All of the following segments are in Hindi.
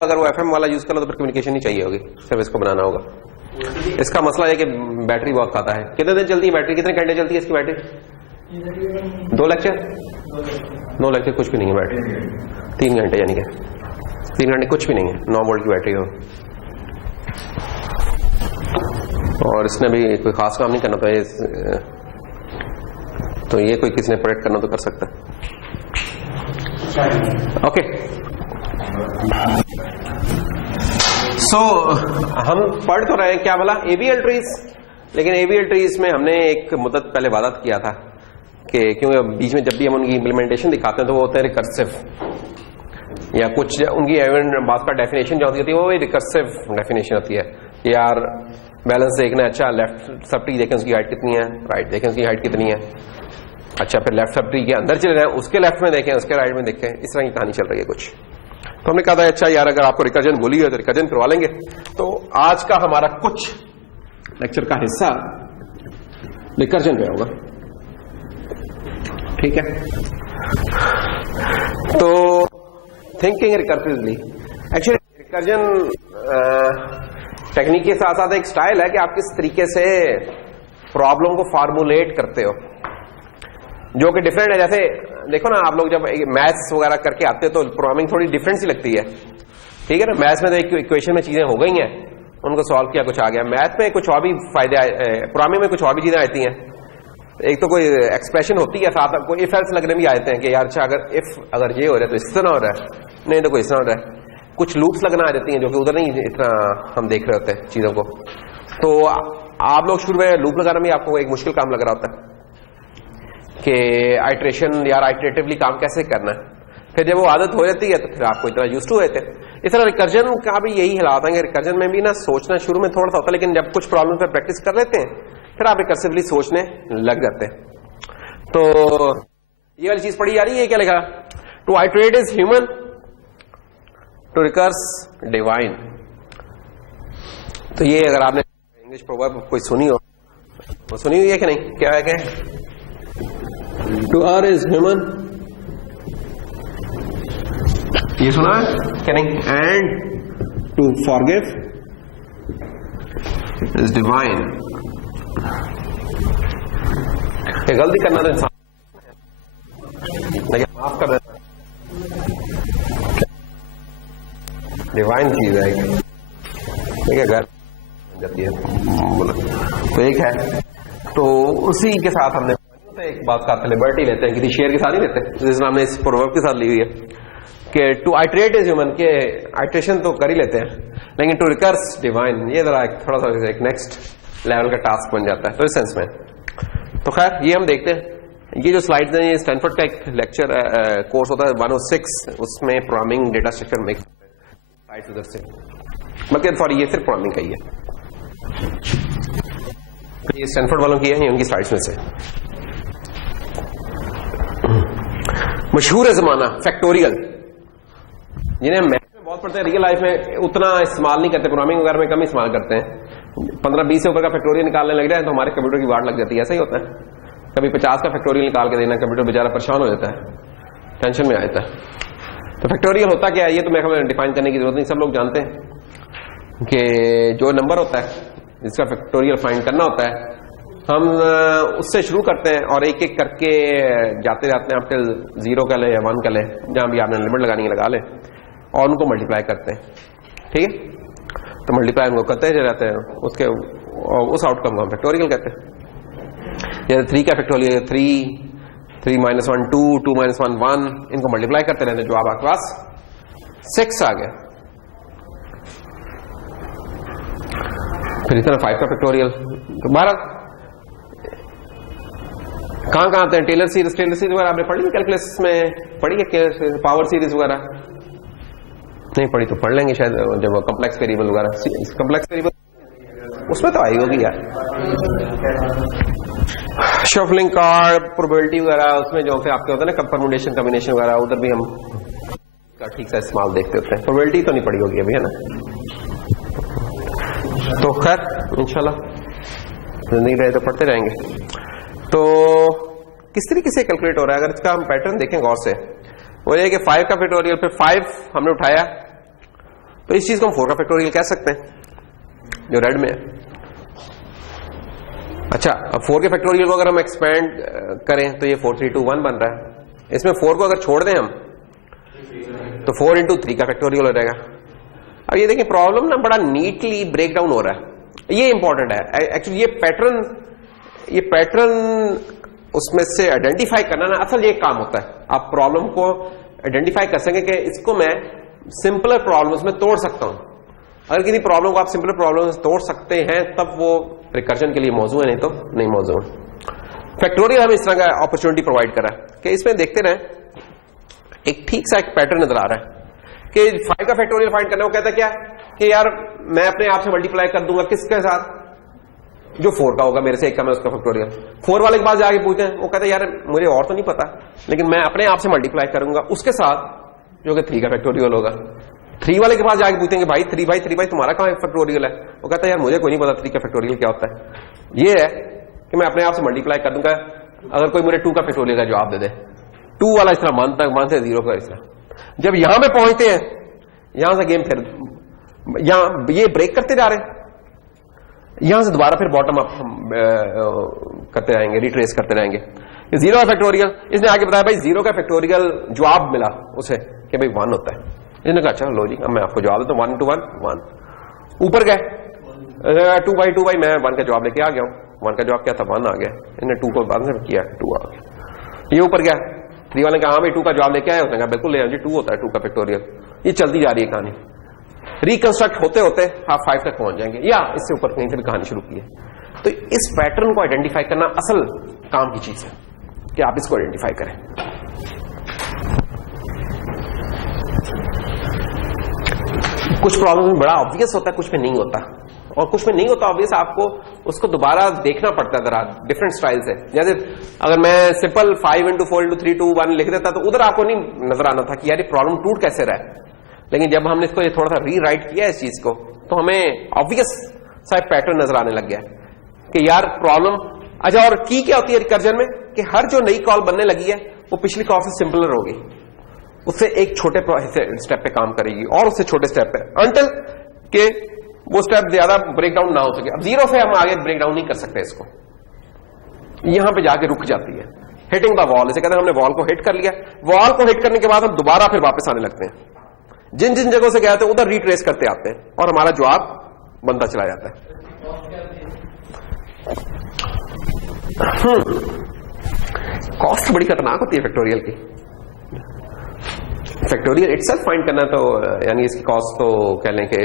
अगर वो FM वाला यूज कर लो तो फिर कम्युनिकेशन नहीं चाहिए होगी, सिर्फ इसको बनाना होगा। इसका मसला है कि बैटरी बहुत खाता है। कितने दिन चलती है बैटरी, कितने घंटे चलती है इसकी बैटरी? 2 लेक्चर कुछ भी नहीं है बैटरी। 3 घंटे, यानी कि 3 घंटे कुछ भी नहीं है 9 वोल्ट की बैटरी हो। और इसने भी कोई खास काम नहीं करना, तो ये कोई किसी ने प्रोडक्ट करना तो कर सकता है। ओके, सो हम पढ़ तो रहे हैं क्या बोला, AVL ट्रीज। लेकिन AVL ट्रीज में हमने एक मुद्दत पहले वादा किया था कि क्योंकि बीच में जब भी हम उनकी इम्प्लीमेंटेशन दिखाते हैं तो वो होते हैं रिकर्सिव, या कुछ उनकी बात का डेफिनेशन जो होती है वो रिकर्सिव डेफिनेशन होती है। यार बैलेंस देखना है, अच्छा लेफ्ट सब ट्री देखें उसकी हाइट कितनी है, राइट देखें उसकी हाइट कितनी है, अच्छा फिर लेफ्ट सब ट्री के अंदर चले जाएं उसके लेफ्ट में देखें उसके राइट में देखें, इस तरह की कहानी चल रही है कुछ। तो हमने कहा था अच्छा यार अगर आपको रिकर्जन बोली है तो रिकर्जन करवा लेंगे। तो आज का हमारा कुछ लेक्चर का हिस्सा रिकर्जन पे होगा, ठीक है। तो thinking recursively, actually recursion technique के साथ साथ एक स्टाइल है कि आप किस तरीके से प्रॉब्लम को फार्मूलेट करते हो, जो कि डिफरेंट है। जैसे देखो ना, आप लोग जब मैथ्स वगैरह करके आते हो तो प्रोग्रामिंग थोड़ी डिफरेंट सी लगती है, ठीक है ना। मैथ्स में तो इक्वेशन में चीजें हो गई हैं, उनको सॉल्व किया कुछ आ गया। मैथ में कुछ और भी फायदे, प्रोग्रामिंग में कुछ और भी चीजें आती हैं। एक तो कोई एक्सप्रेशन होती है, साथ कोई इफ एल्स लगने भी आते हैं कि यार अच्छा अगर ये हो रहा है तो इस तरह हो रहा है, नहीं तो कोई इस तरह हो रहा है। कुछ लूप्स लगना आ जाती हैं जो कि उधर नहीं इतना हम देख रहे होते हैं चीजों को। तो आप लोग शुरू में लूप लगाना भी आपको एक मुश्किल काम लग रहा होता है कि आइट्रेशन या आइट्रेटिवली काम कैसे करना है। फिर जब वो आदत हो जाती है तो फिर आपको इतना यूज्ड टू रहते हैं। इस तरह रिकर्जन का भी यही हालात है कि रिकर्जन में भी ना सोचना शुरू में थोड़ा सा होता है, लेकिन जब कुछ प्रॉब्लम पर प्रैक्टिस कर लेते हैं फिर आप रिकर्सिवली सोचने लग जाते हैं। तो ये वाली चीज पढ़ी जा रही है, क्या लिखा, to iterate is human, to recurse divine. तो ये अगर आपने इंग्लिश प्रोवर्ब कोई सुनी हो, वो सुनी हुई है कि नहीं, क्या है क्या, टू अर्न इज ह्यूमन, ये सुना है क्या नहीं, and to forgive is divine. गलती करना तो इंसान, लेकिन माफ कर देना डिवाइन चीज है, ठीक है, घर जाती है बोला। तो एक है, तो उसी के साथ हमने एक बात का लिबर्टी लेते हैं, किसी शेयर के साथ ही लेते हैं, जिस हमने इस प्रोवर्ब के साथ ली हुई है कि टू आइट्रेट इज ह्यूमन, के आइट्रेशन तो कर ही लेते हैं, लेकिन टू रिकर्स डिवाइन ये जरा थोड़ा सा एक नेक्स्ट लेवल का टास्क बन जाता है। तो इस सेंस में तो खैर ये हम देखते हैं। ये जो स्लाइड्स हैं, ये स्टैनफोर्ड का एक लेक्चर कोर्स होता है 106, उसमें programming data structure mix slides उधर से, मतलब सॉरी ये सिर्फ प्रोग्रामिंग का ही है, ये स्टैनफोर्ड वालों की है, ये उनकी स्लाइड्स में से। मशहूर है जमाना फैक्टोरियल, जिन्हें मैथ में बहुत पढ़ते हैं, रियल लाइफ में उतना इस्तेमाल नहीं करते, प्रोग्रामिंग वगैरह में कम इस्तेमाल करते हैं। 15-20 से ऊपर का फैक्टोरियल निकालने लग जाए तो हमारे कंप्यूटर की वाट लग जाती है, ऐसा ही होता है। कभी 50 का फैक्टोरियल निकाल के देना, कंप्यूटर बेचारा परेशान हो जाता है, टेंशन में आ जाता है। तो फैक्टोरियल होता क्या है, ये तो मैं हमें डिफाइन करने की जरूरत नहीं, सब लोग जानते हैं कि जो नंबर होता है जिसका फैक्टोरियल फाइंड करना होता है, हम उससे शुरू करते हैं और एक एक करके जाते जाते हैं, आप टिल 0 का ले या 1 का ले, जहां भी आपने लिमिट लगानी है लगा ले, और उनको मल्टीप्लाई करते हैं, ठीक है। तो मल्टीप्लाई उनको करते जाते हैं, उसके उस आउटकम को हम फैक्टोरियल कहते हैं। जैसे 3 का फैक्टोरियल 3 माइनस 1 2, 2 माइनस 1 1, इनको मल्टीप्लाई करते रहते हैं, जवाब आपके पास 6 आ गया। फिर इस तरह 5 का फैक्टोरियल, तो 12 कहां आते हैं, टेलर सीरीज वगैरह आपने पढ़ी है, कैलकुलस में पढ़ी है, पावर सीरीज वगैरह नहीं पढ़ी तो पढ़ लेंगे शायद, जब कॉम्प्लेक्स वेरिएबल वगैरह, कॉम्प्लेक्स वेरिएबल उसमें तो आई होगी यार, शफलिंग कार्ड, प्रोबेबिलिटी वगैरह, उसमें जो फिर आपके होते हैं ना परम्यूटेशन कॉम्बिनेशन वगैरह, उधर भी हम का ठीक सा इस्तेमाल देखते होते हैं। प्रोबेबिलिटी तो नहीं पढ़ी होगी अभी, है ना। तो खैर इंशाल्लाह जिंदगी रहे तो पढ़ते रहेंगे। तो किस तरीके से कैलकुलेट हो रहा है, अगर इसका हम पैटर्न देखें गौर से, वो ये कि 5 का फैक्टोरियल, फिर 5 हमने उठाया तो इस चीज को हम 4 का फैक्टोरियल कह सकते हैं, जो रेड में है। अच्छा, अब 4 के फैक्टोरियल को अगर हम एक्सपेंड करें तो ये 4 3 2 1 बन रहा है। इसमें 4 को अगर छोड़ दें हम तो 4 इंटू 3 का फैक्टोरियल हो जाएगा। अब ये देखिए प्रॉब्लम ना बड़ा नीटली ब्रेक डाउन हो रहा है, ये इंपॉर्टेंट है एक्चुअली। ये पैटर्न उसमें से आइडेंटिफाई करना ना असल ये काम होता है। आप प्रॉब्लम को आइडेंटिफाई कर सकें कि इसको मैं सिंपलर प्रॉब्लम्स में तोड़ सकता हूं। अगर किसी प्रॉब्लम को आप सिंपलर प्रॉब्लम्स में तोड़ सकते हैं तब वो रिकर्जन के लिए मौजूद है, नहीं तो नहीं मौजूद है। फैक्टोरियल हमें इस तरह का अपॉर्चुनिटी प्रोवाइड करा कि इसमें देखते रहे एक ठीक सा एक पैटर्न नजर आ रहा है कि 5 का फैक्टोरियल फाइंड करना। वो कहता क्या कि यार मैं अपने आप से मल्टीप्लाई कर दूंगा किसके साथ, जो 4 का होगा मेरे से एक कम है उसका फैक्टोरियल। 4 वाले के पास जाके पूछते हैं, वो कहते हैं यार मुझे और तो नहीं पता, लेकिन मैं अपने आप से मल्टीप्लाई करूंगा उसके साथ जो कि 3 का फैक्टोरियल होगा। 3 वाले के पास जाके पूछेंगे भाई 3 तुम्हारा कहां फैक्टोरियल है, वो कहता है यार मुझे कोई नहीं पता 3 का फैक्टोरियल क्या होता है। ये है कि मैं अपने आप से मल्टीप्लाई कर दूंगा। अगर कोई मुझे 2 का फैक्टोरियल का जवाब दे दे, 2 वाला इस तरह मानता है, 1 से 0 का इस तरह। जब यहां पे पहुंचते हैं, यहां से गेम फिर यहां ये ब्रेक करते जा रहे हैं, यहां से दोबारा फिर बॉटम अप करते जाएंगे, रिट्रेस करते रहेंगे। 0 का फैक्टोरियल इसने आगे बताया भाई 0 का फैक्टोरियल जवाब मिला उसे कि भाई 1 होता है। इसने कहा अच्छा लो जी अब मैं आपको जवाब देता हूं, 1 इंटू 1 1। ऊपर गए 2 बाई 2 बाई, मैं 1 का जवाब लेके आ गया हूं। 1 का जवाब क्या था, 1 आ गया। इसने 2 को बाद में किया, 2 आ गया। ये ऊपर गया, 3 वाले कहा हाँ भाई 2 का जवाब लेके आया, उसने कहा बिल्कुल ले जी 2 होता है 2 का फैक्टोरियल। ये चलती जा रही है कहानी, रिकंस्ट्रक्ट होते होते आप 5 तक पहुंच जाएंगे या इससे ऊपर कहीं से भी कहानी शुरू की है। तो इस पैटर्न को आइडेंटिफाई करना असल काम की चीज है कि आप इसको आइडेंटिफाई करें। कुछ प्रॉब्लम में बड़ा ऑब्वियस होता है, कुछ में नहीं होता, और कुछ में नहीं होता ऑब्वियस, आपको उसको दोबारा देखना पड़ता है जरा डिफरेंट स्टाइल से। जैसे अगर मैं सिंपल 5 इंटू 4 इंटू 3 2 1 लिख देता तो उधर आपको नहीं नजर आना था कि यार ये प्रॉब्लम टूट कैसे रहा है। लेकिन जब हमने इसको ये थोड़ा सा रीराइट किया इस चीज को, तो हमें ऑब्वियस सा पैटर्न नजर आने लग गया कि यार प्रॉब्लम। अच्छा, और की क्या होती है रिकर्जन में कि हर जो नई कॉल बनने लगी है वो पिछली कॉल से सिंपलर होगी, उससे एक छोटे स्टेप पे काम करेगी और उससे छोटे स्टेप पे, अंटिल के वो स्टेप ज्यादा ब्रेक डाउन ना हो सके। अब 0 से हम आगे ब्रेक डाउन नहीं कर सकते इसको, यहां पे जाके रुक जाती है। हिटिंग द वॉल, इसे कहते हैं हमने वॉल को हिट कर लिया। वॉल को हिट करने के बाद हम दोबारा फिर वापस आने लगते हैं, जिन जिन जगहों से गए थे उधर रिट्रेस करते आते हैं और हमारा जवाब बनता चला जाता है। कॉस्ट बड़ी खतरनाक होती है फैक्टोरियल की। फैक्टोरियल इटसेल्फ फाइंड करना तो यानी इसकी कॉस्ट तो कह लें कि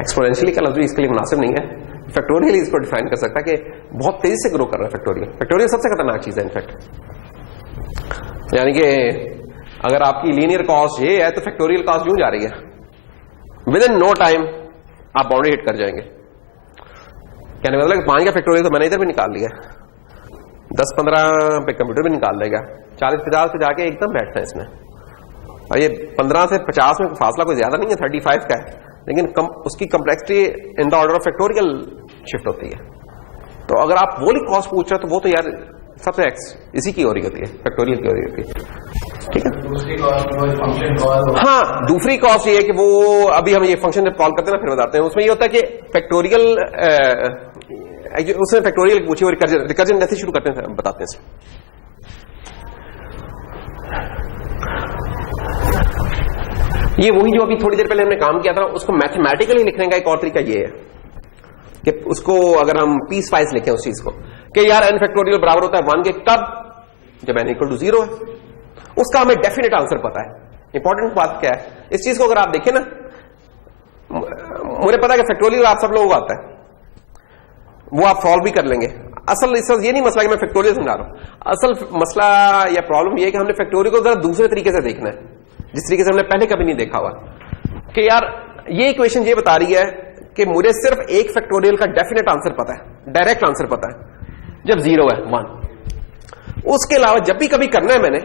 एक्सपोनेंशियली का लफ्ज इसके लिए मुनासिब नहीं है। फैक्टोरियल इसको डिफाइन कर सकता है कि बहुत तेजी से ग्रो कर रहा है फैक्टोरियल। फैक्टोरियल सबसे खतरनाक चीज है इनफैक्ट, यानी कि अगर आपकी लीनियर कॉस्ट ये है तो फैक्टोरियल कॉस्ट यूं जा रही है, विद इन नो टाइम आप बाउंड्री हिट कर जाएंगे। कहने का मतलब 5 का फैक्टोरियल तो मैंने इधर भी निकाल लिया, 10-15 पे कंप्यूटर भी निकाल लेगा, 40-50 पे जाके एकदम बैठता है इसमें। और ये 15 से 50 में फासला कोई ज्यादा नहीं है, 35 का है, लेकिन उसकी complexity in the order of factorial shift होती है। तो अगर आप वो वाली कॉस्ट पूछ रहे हो तो वो तो यार सबसे इसी की हो रही होती है, फैक्टोरियल की हो रही होती है। ठीक है, हाँ दूसरी कॉस्ट ये है कि वो अभी हम ये फंक्शन जब कॉल करते हैं ना फिर बताते हैं, उसमें ये होता है कि फैक्टोरियल उसने फैक्टोरियल पूछी और रिकर्जन जैसे शुरू करते हैं बताते हैं। ये वही जो अभी थोड़ी देर पहले हमने काम किया था, उसको मैथमेटिकली लिखने का एक और तरीका ये है कि उसको अगर हम पीस वाइज लिखें उस चीज को कि यार n फैक्टोरियल बराबर होता है 1 के कब, जब n इक्वल टू 0 है। उसका हमें डेफिनेट आंसर पता है। इंपॉर्टेंट बात क्या है, इस चीज को अगर आप देखें ना, मुझे पता है कि फैक्टोरियल आप सब लोगों को आता है, वो आप सॉल्व भी कर लेंगे। असल ये नहीं मसला कि मैं फैक्टोरियल समझा रहा हूं, असल मसला या प्रॉब्लम ये है कि हमने फैक्टोरियल को जरा दूसरे तरीके से देखना है, जिस तरीके से हमने पहले कभी नहीं देखा हुआ। कि यार ये इक्वेशन ये बता रही है कि मुझे सिर्फ एक फैक्टोरियल का डेफिनेट आंसर पता है, डायरेक्ट आंसर पता है, जब 0 है 1। उसके अलावा जब भी कभी करना है मैंने,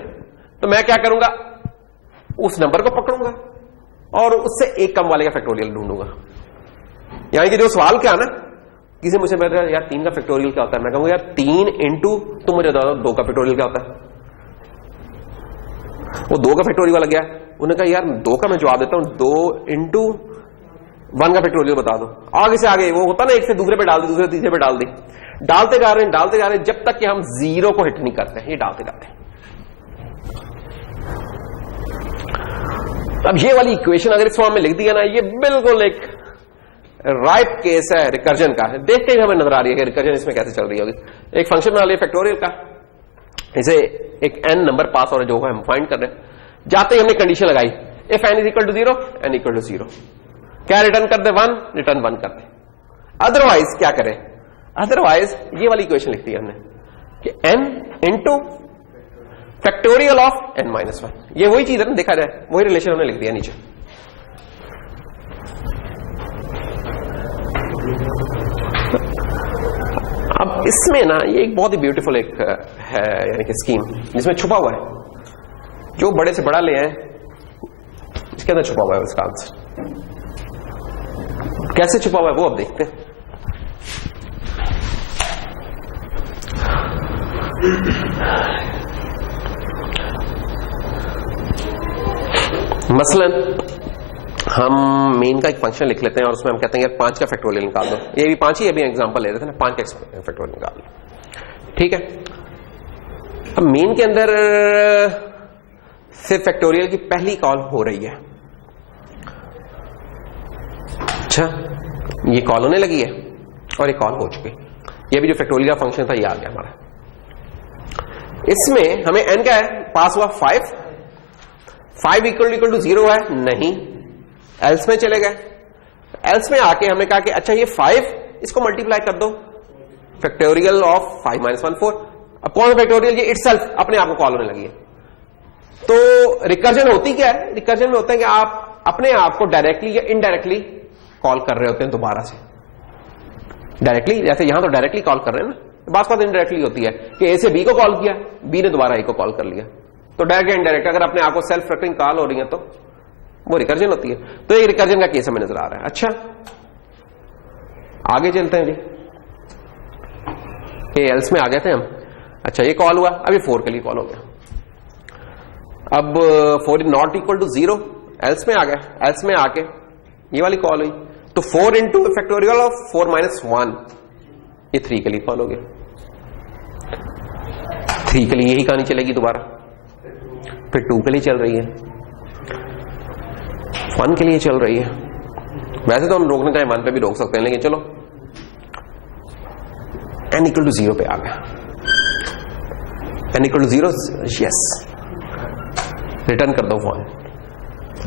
तो मैं क्या करूंगा, उस नंबर को पकड़ूंगा और उससे एक कम वाले का फैक्टोरियल ढूंढूंगा। यानी कि जो सवाल क्या ना, किसी मुझे बोल रहा है यार 3 का फैक्टोरियल क्या होता है, मैं कहूंगा यार 3 इंटू तुम मुझे बता दो 2 का फैक्टोरियल क्या होता है। वो 2 का फैक्टोरियल वाला गया, उन्होंने कहा यार 2 का मैं जवाब देता हूं, 2 इंटू 1 का फैक्टोरियल बता दो। आगे से आगे वो होता ना, एक से दूसरे पे डाल दी, दूसरे तीसरे पे डाल दी, डालते जा रहे हैं जब तक कि हम 0 को हिट नहीं करते हैं, ये डालते जाते हैं। अब ये वाली इक्वेशन अगर इस फॉर्म में लिख दिया ना, ये बिल्कुल एक राइप केस है रिकर्जन का। देख के ही हमें नजर आ रही है कि रिकर्जन इसमें कैसे चल रही होगी। एक फंक्शन बना लिया फैक्टोरियल का, इसे एक n नंबर पास हो रहा है जो हम फाइंड कर रहे हैं। जाते ही हमने कंडीशन लगाई, if n is equal to 0, n equal to 0, क्या रिटर्न कर दे? 1, रिटर्न 1 कर दे। अदरवाइज क्या करें? अदरवाइज ये वाली इक्वेशन लिख दी हमने कि n into factorial of n minus 1। ये वही चीज है ना, देखा जाए वही रिलेशन हमने लिख दिया नीचे। अब इसमें ना ये एक बहुत ही ब्यूटीफुल एक है यानी कि स्कीम जिसमें छुपा हुआ है, जो बड़े से बड़ा ले आए इसके अंदर छुपा हुआ है उसका आंसर। कैसे छुपा हुआ है वो अब देखते हैं। मसलन हम मेन का एक फंक्शन लिख लेते हैं और उसमें हम कहते हैं यार 5 का फैक्टोरियल निकाल दो। ये भी 5 ही अभी एग्जांपल ले रहे थे ना, 5 का फैक्टोरियल निकाल लो, ठीक है। अब मेन के अंदर सिर्फ फैक्टोरियल की पहली कॉल हो रही है। अच्छा, ये कॉल होने लगी है और ये कॉल हो चुकी। ये भी जो फैक्टोरियल का फंक्शन था ये आ गया हमारा। इसमें हमें n क्या है पास हुआ? 5 इक्वल टू 0 है नहीं, एल्स में चले गए। एल्स में आके हमने कहा कि अच्छा ये 5 इसको मल्टीप्लाई कर दो, फैक्टोरियल ऑफ 5 माइनस 1 4। अब कौन फैक्टोरियल? ये इटसेल्फ अपने आप को कॉल होने लगी है। तो रिकर्जन होती क्या है? रिकर्जन में होता है कि आप अपने आप को डायरेक्टली या इनडायरेक्टली कॉल कर रहे होते हैं दोबारा से। डायरेक्टली, जैसे यहां तो डायरेक्टली कॉल कर रहे हैं ना, बात इनडायरेक्टली होती है कि ए से बी को कॉल किया, बी ने दोबारा ए को कॉल कर लिया। तो डायरेक्ट या इनडायरेक्ट अगर अपने आप को सेल्फ रेकरिंग कॉल हो रही है तो वो रिकर्जन होती है। तो ये रिकर्जन का केस हमें नजर आ रहा है। अच्छा, आगे चलते हैं जी। एल्स में आ गए थे हम। अच्छा, ये कॉल हुआ, अभी 4 के लिए कॉल हो गया। अब 4 is not equal to 0, else में आ गया। एल्स में आके ये वाली कॉल हुई, तो 4 इंटू फैक्टोरियल ऑफ 4 माइनस 1, ये 3 के लिए कॉल हो गया। 3 के लिए यही कहानी चलेगी दोबारा, फिर 2 के लिए चल रही है, 1 के लिए चल रही है। वैसे तो हम रोकना चाहे 1 पे भी रोक सकते हैं, लेकिन चलो n इक्वल टू 0 पे आ गया। n equal to 0, yes, return कर दो 1।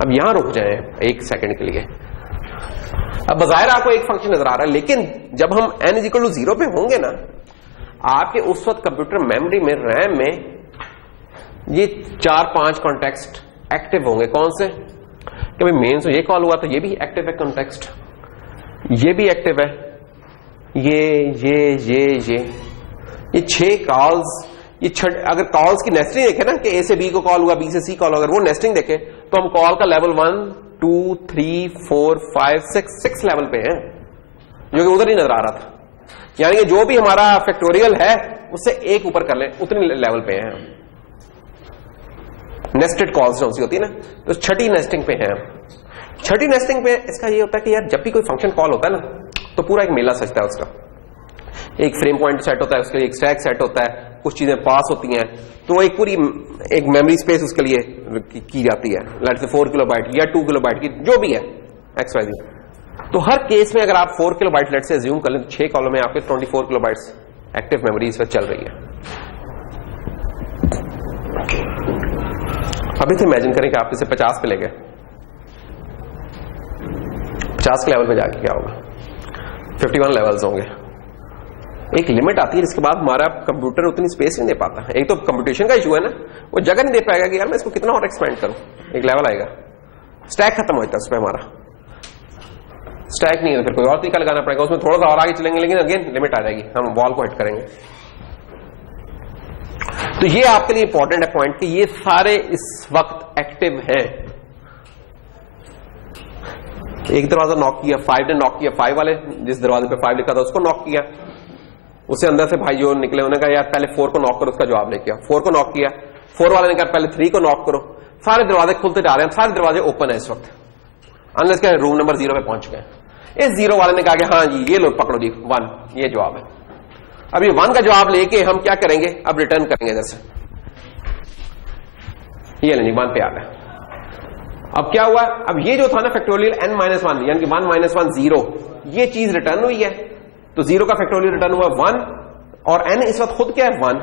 अब यहां रुक जाए 1 सेकंड के लिए। अब बाज़ाहिर आपको एक फंक्शन नजर आ रहा है, लेकिन जब हम n इक्वल टू 0 पे होंगे ना, आपके उस वक्त कंप्यूटर मेमोरी में, रैम में ये 4-5 कॉन्टेक्स्ट एक्टिव होंगे। कौन से? कि भाई मेन से ये कॉल हुआ तो ये भी एक्टिव है कॉन्टेक्स्ट, ये भी एक्टिव है, ये 6 कॉल्स, ये अगर कॉल्स की नेस्टिंग देखे ना कि ए से बी को कॉल हुआ, बी से सी कॉल, अगर वो नेस्टिंग देखे तो हम कॉल का लेवल 1 2 3 4 5 6 लेवल पे है, जो कि उधर ही नजर आ रहा था। यानी कि जो भी हमारा फैक्टोरियल है उससे एक ऊपर कर ले, उतनी लेवल पे है। नेस्टेड कॉल्स जो होती है ना, तो 6ठी नेस्टिंग पे है। 6ठी नेस्टिंग पे इसका ये होता है कि यार जब भी कोई फंक्शन कॉल होता है ना, तो पूरा एक मेला सजता है उसका। एक फ्रेम पॉइंट सेट होता है, उसके लिए एक स्टैक सेट होता है, कुछ चीजें पास होती हैं, तो एक पूरी एक मेमोरी स्पेस उसके लिए की जाती है, लेट्स से 4 किलोबाइट या 2 किलोबाइट की, जो भी है XYZ। तो हर केस में अगर आप 4 किलोबाइट लेट से अज्यूम कर लें, तो 6 कॉलम में आपके 24 किलोबाइट्स एक्टिव मेमोरी इस वक्त चल रही है। अभी तो इमेजिन करें कि आप इसे 50 पे ले गए, 50 के लेवल पे जाके क्या होगा? 51 लेवल्स होंगे। एक लिमिट आती है जिसके बाद हमारा कंप्यूटर उतनी स्पेस नहीं दे पाता। एक तो कंप्यूटेशन का इशू है ना, वो जगह नहीं दे पाएगा कि यार मैं इसको कितना और एक्सपेंड करूं। एक लेवल आएगा, स्टैक खत्म होता है उस पर, हमारा स्टैक नहीं है, फिर कोई और तरीका लगाना पड़ेगा, उसमें थोड़ा सा और आगे चलेंगे, लेकिन अगेन लिमिट आ जाएगी, हम वॉल को हिट करेंगे। तो ये आपके लिए इंपॉर्टेंट है पॉइंट कि ये सारे इस वक्त एक्टिव हैं। एक दरवाजा नॉक किया, 5 ने नॉक किया, 5 वाले जिस दरवाजे पे 5 लिखा था उसको नॉक किया, उससे अंदर से भाई जो निकले उन्होंने कहा यार पहले 4 को नॉक करो, उसका जवाब लेके आओ। 4 को नॉक किया, 4 वाले ने कहा पहले 3 को नॉक करो, सारे दरवाजे खुलते जा रहे हैं, सारे दरवाजे ओपन है इस वक्त, अनलेस के रूम नंबर 0 पे पहुंच गए। इस 0 वाले ने कहा कि हाँ जी ये लो पकड़ो जी 1, ये जवाब है। अब ये 1 का जवाब लेके हम क्या करेंगे, अब रिटर्न करेंगे इधर से, ये लेंगे 1 पे आ गया। अब क्या हुआ, अब ये जो था ना फैक्टोरियल n-1 यानी कि 1 - 1 0, ये चीज रिटर्न हुई है, तो 0 का फैक्टोरियल रिटर्न हुआ 1 और n इस वक्त खुद क्या है 1,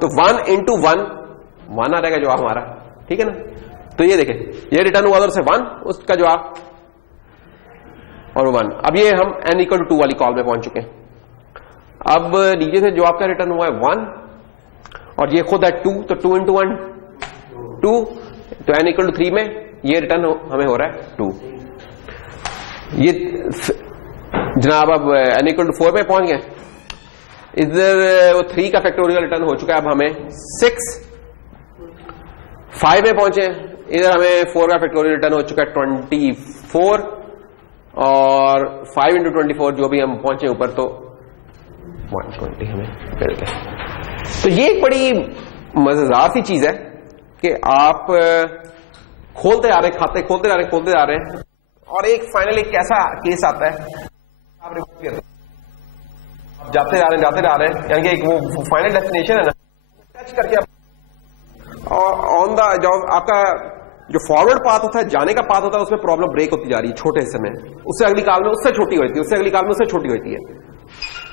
तो 1 × 1 आ जाएगा जवाब हमारा, ठीक है ना। तो ये देखें ये रिटर्न हुआ उधर से 1 उसका जवाब और 1। अब ये हम n = 2 वाली कॉल में पहुंच चुके हैं। अब नीचे से जवाब का रिटर्न हुआ है 1 और ये खुद है 2, तो 2 × 1 2, तो n = 3 में ये रिटर्न हमें हो रहा है 2। ये जनाब अब n = 4 में पहुंच गए, इधर वो 3 का फैक्टोरियल रिटर्न हो चुका है, अब हमें 6 5 में पहुंचे, इधर हमें 4 का फैक्टोरियल रिटर्न हो चुका है 24 और 5 × 24 जो भी हम पहुंचे ऊपर तो 120 हमें मिल गया। तो ये एक बड़ी मजेदार सी चीज है कि आप खोलते जा रहे हैं, खाते खोलते जा रहे हैं और एक फाइनल एक ऐसा केस आता है आप रिपोर्ट करते हैं, जाते जा रहे हैं यानी कि एक वो फाइनल डेस्टिनेशन है ना, टच करके ऑन द जॉब आपका जो फॉरवर्ड पाथ होता है, जाने का पाथ होता है, उसमें प्रॉब्लम ब्रेक होती जा रही है छोटे हिस्से में, उससे अगली काल में उससे छोटी होती है, उससे अगली काल में उससे छोटी होती है।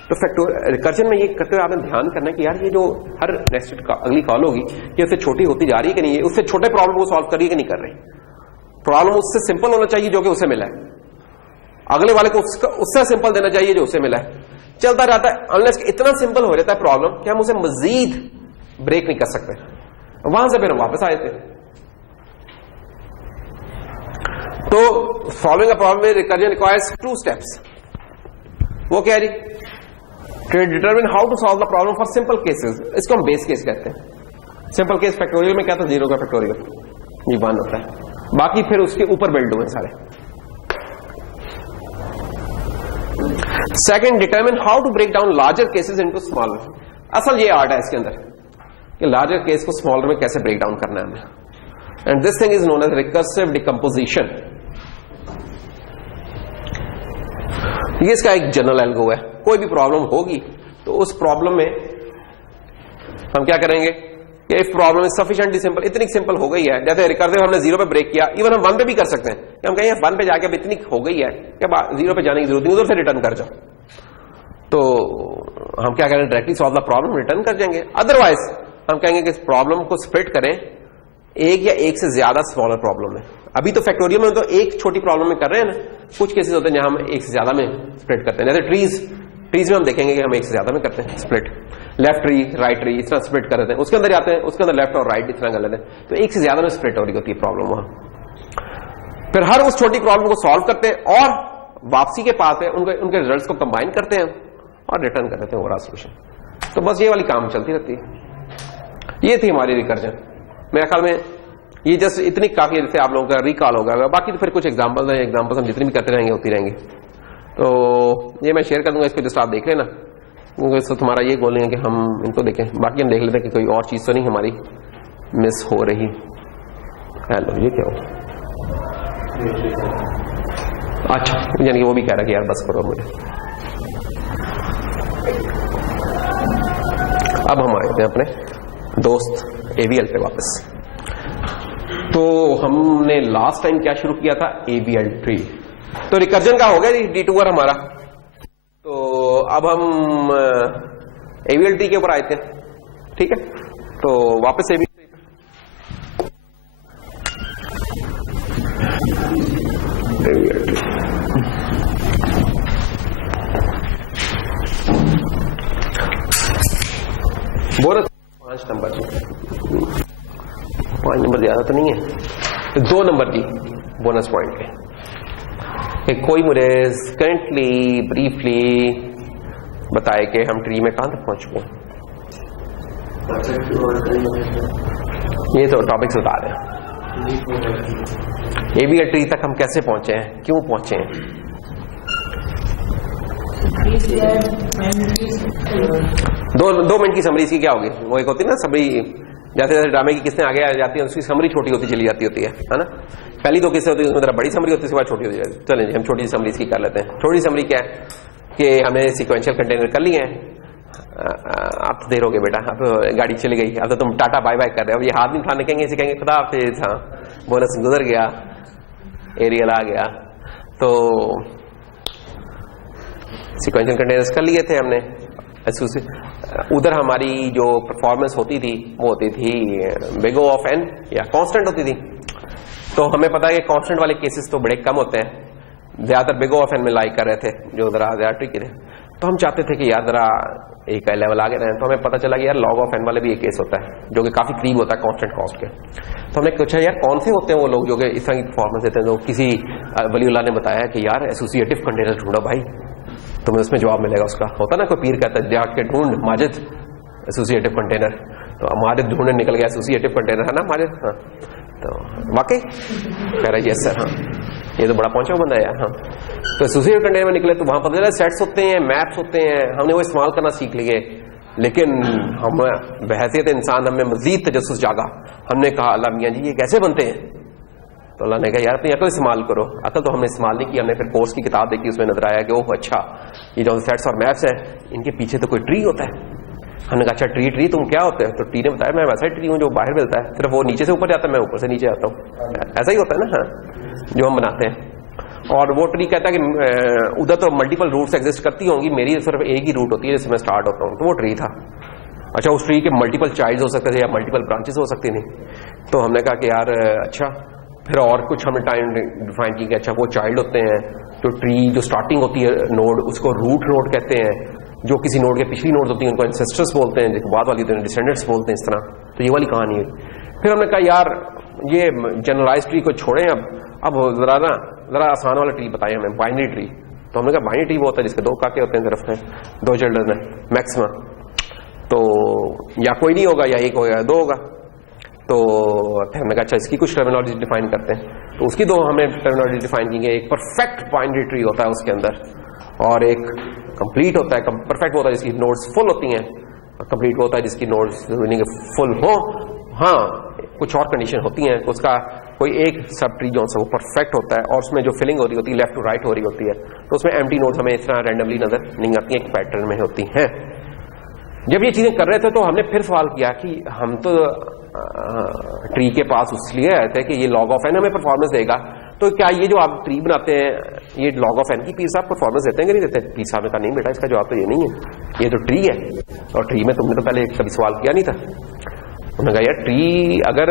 तो रिकर्जन में ये करते हुए आपने ध्यान करना है कि यार ये जो हर नेक्स्ट अगली कॉल होगी ये उससे छोटी होती जा रही है कि नहीं, उससे छोटे प्रॉब्लम को सॉल्व कर रही है कि नहीं कर रही। प्रॉब्लम उससे सिंपल होना चाहिए जो कि उसे मिला है, अगले वाले को उससे सिंपल देना चाहिए जो उसे मिला है। चलता रहता है अनलेस इतना सिंपल हो जाता है प्रॉब्लम कि हम उसे मजीद ब्रेक नहीं कर सकते, वहां से फिर हम वापस आए थे। तो solving a problem with recursion requires 2 steps. वो क्या है जी, to determine how to solve the problem for simple cases, इसको हम बेस केस कहते हैं। सिंपल केस फैक्टोरियल में क्या था, 0 का फैक्टोरियल ये 1 होता है, बाकी फिर उसके ऊपर बिल्ड हुए सारे। Second, determine how to break down larger cases into smaller. असल ये आर्ट है इसके अंदर कि लार्जर केस को स्मॉलर में कैसे ब्रेक डाउन करना है हमें, and this thing is known as recursive decomposition. ये इसका एक जनरल एल्गो है। कोई भी प्रॉब्लम होगी तो उस प्रॉब्लम में हम क्या करेंगे कि if problem is sufficiently simple, इतनी सिंपल हो गई है, जैसे रिकर्सिव हमने 0 पे ब्रेक किया, इवन हम 1 पे भी कर सकते हैं कि हम कहें 1 पे जाके अब इतनी हो गई है कि 0 पे जाने की जरूरत नहीं, उधर से रिटर्न कर जाओ। तो हम क्या करें, directly solve the problem, return कर जाएंगे। अदरवाइज हम कहेंगे कि इस प्रॉब्लम को स्प्लिट करें एक या एक से ज्यादा स्मॉलर प्रॉब्लम में। अभी तो फैक्टोरियल में तो एक छोटी प्रॉब्लम में कर रहे हैं ना, कुछ केसेस होते हैं जहां हम एक से ज्यादा में स्प्लिट करते हैं। जैसे ट्रीज में हम देखेंगे कि हम एक से ज्यादा में करते हैं split, left tree right tree इस तरह स्प्लिट कर देते हैं, उसके अंदर जाते हैं, उसके अंदर लेफ्ट और राइट इस तरह कर लेते हैं, तो एक से ज्यादा में स्प्लिट हो रही होती है प्रॉब्लम वहां। फिर हर उस छोटी प्रॉब्लम को सॉल्व करते हैं और वापसी के पास है उनके रिजल्ट्स को कंबाइन करते हैं और रिटर्न कर देते हैं ओवरऑल सॉल्यूशन। तो बस ये वाली काम चलती रहती है। ये थी हमारी रिकर्जन। मेरे ख्याल में ये जस्ट इतनी काफी है जिससे आप लोगों का रिकॉल होगा। बाकी तो फिर कुछ एग्जांपल्स हैं, एग्जांपल्स हम जितनी भी करते रहेंगे होती रहेंगी। तो ये मैं शेयर कर दूंगा, इसको जस्ट आप देख लेना, क्योंकि तुम्हारा ये गोल नहीं है कि हम इनको देखें, बाकी हम देख लेते हैं कि कोई और चीज तो नहीं हमारी मिस हो रही। हेलो, ये क्या हो, अच्छा यानी कि वो भी कह रहा कि यार बस करो मुझे। अब हम आए थे अपने दोस्त एवीएल पे वापस। तो हमने लास्ट टाइम क्या शुरू किया था, एवीएल ट्री। तो रिकर्जन का हो गया जी डिटूअर हमारा। तो अब हम एवीएल ट्री के ऊपर आए थे, ठीक है। तो वापस एवीएल ट्री बोनस 5 नंबर जी, 5 नंबर ज्यादा तो नहीं है, तो 2 नंबर जी बोनस पॉइंट के। कोई मुझे करंटली ब्रीफली बताए कि हम ट्री में कहां तक पहुंच चुके हैं। ये तो टॉपिक्स बता रहे हैं, एवीएल ट्री तक हम कैसे पहुंचे हैं, क्यों पहुंचे हैं। दो मिनट की समरी इसकी क्या होगी, वो एक होती है ना समरी, जैसे जैसे ड्रामे की किस्तें आगे आ जाती हैं उसकी समरी छोटी होती चली जाती होती है ना। पहली दो किस्सें होती है उसमें जरा बड़ी समरी होती है, उसके बाद छोटी होती है। चलें जी हम छोटी सी समरी इसकी कर लेते हैं। छोटी समरी क्या है कि हमने सीक्वेंशियल कंटेनर कर लिए हैं। अब तो देर हो गई बेटा, अब तो गाड़ी चली गई, अब तो तुम टाटा बाय बाय कर रहे हो, अब ये हाथ नहीं उठाने कहेंगे, इसे कहेंगे खुदा हाफिज़। हाँ बोनस गुजर गया, एरियल आ गया। तो सीक्वेंशियल कंटेनर्स कर लिए थे हमने। उधर हमारी जो परफॉर्मेंस होती थी वो होती थी बिग ओ ऑफ एन या कांस्टेंट होती थी। तो हमें पता है कि कांस्टेंट वाले केसेस तो बड़े कम होते हैं, ज्यादातर बिग ओ ऑफ एन में लाइक कर रहे थे जो जरा ज्यादा ट्रिकी थे। तो हम चाहते थे कि यार जरा एक लेवल आगे रहे। तो हमें पता चला कि यार लॉग ऑफ एन वाले भी एक केस होता है जो कि काफी करीब होता है कांस्टेंट कॉस्ट के। तो हमने पूछा यार कौन से होते हैं वो लोग जो कि इस तरह की परफॉर्मेंस देते हैं। तो किसी वलीउल्लाह ने बताया कि यार एसोसिएटिव कंटेनर ढूंढो भाई, तुम्हें उसमें जवाब मिलेगा उसका। होता ना कोई पीर कहता है जाके ढूंढ माजिद एसोसिएटिव कंटेनर, तो माजिद ढूंढने निकल गया एसोसिएटिव कंटेनर, है ना माजिद। हाँ तो वाकई कह रहा है यस सर, हाँ ये तो बड़ा पहुंचा बंदा है यार। हाँ तो एसोसिएटिव कंटेनर में निकले तो वहां पता चला सेट्स होते हैं, मैप्स होते हैं, हमने वो इस्तेमाल करना सीख लिए। लेकिन हम बहैसियत इंसान हमें मजीद तजस्सुस जागा। हमने कहा अल्लाह मियां जी ये कैसे बनते हैं? तो अल्लाह ने कहा यार अपनी अकल इस्तेमाल करो। अकल तो हमने इस्तेमाल नहीं की, हमने फिर कोर्स की किताब देखी, उसमें नजर आया कि ओह अच्छा ये जो सेट्स और मैप्स है इनके पीछे तो कोई ट्री होता है। हमने कहा अच्छा ट्री तुम क्या होते हैं? तो ट्री ने बताया मैं वैसा ही ट्री हूँ जो बाहर मिलता है, सिर्फ वो नीचे से ऊपर जाता है, मैं ऊपर से नीचे आता हूँ। ऐसा ही होता है ना हाँ जो हम बनाते हैं। और वो ट्री कहता है कि उधर तो मल्टीपल रूट्स एग्जिस्ट करती होंगी, मेरी सिर्फ एक ही रूट होती है जिससे मैं स्टार्ट होता हूँ। तो वो ट्री था। अच्छा उस ट्री के मल्टीपल चाइल्ड हो सकते थे या मल्टीपल ब्रांचेस हो सकती थी। तो हमने कहा कि यार अच्छा फिर और कुछ हमने टाइम डिफाइन की कि अच्छा वो चाइल्ड होते हैं जो ट्री जो स्टार्टिंग होती है नोड उसको रूट नोड कहते हैं, जो किसी नोड के पिछली नोड होती है उनको एंसेस्टर्स बोलते हैं, जिसको बाद वाली होती है डिसेंडेंट्स बोलते हैं। इस तरह तो ये वाली कहानी है। फिर हमने कहा यार ये जनरलाइज ट्री को छोड़ें, अब जरा आसान वाला ट्री बताएं हमें, बाइनरी ट्री। तो हमने कहा बाइनरी ट्री वो होता है जिसके दो काके होते हैं तरफ में, दो चिल्ड्रन है मैक्सिमम, तो या कोई नहीं होगा या एक होगा या दो होगा। तो फिर हमने कहा अच्छा इसकी कुछ टर्मिनोलॉजी डिफाइन करते हैं। तो उसकी दो हमें टर्मिनोलॉजी डिफाइन की गई, एक परफेक्ट बाइनरी ट्री होता है उसके अंदर, और एक कंप्लीट होता है। परफेक्ट होता है जिसकी नोड्स फुल होती हैं, और कंप्लीट होता है जिसकी नोड्स फुल हो। हाँ कुछ और कंडीशन होती हैं, उसका कोई एक सब ट्री जो है वो परफेक्ट होता है और उसमें जो फिलिंग हो रही होती है लेफ्ट टू राइट हो रही होती है, तो उसमें एम्प्टी नोड्स हमें इस तरह रैंडमली नजर नहीं आती हैं, एक पैटर्न में होती हैं। जब ये चीजें कर रहे थे तो हमने फिर सवाल किया कि हम तो ट्री के पास इसलिए आए थे कि ये लॉग ऑफ एन हमें परफॉर्मेंस देगा, तो क्या ये जो आप ट्री बनाते हैं ये लॉग ऑफ एन की पीर साहब परफॉर्मेंस देते हैं कि नहीं देते? पीर साहब ने कहा नहीं बेटा इसका जवाब तो ये नहीं है, ये तो ट्री है और ट्री में तुमने तो पहले कभी सवाल किया नहीं था। उन्होंने कहा यार ट्री अगर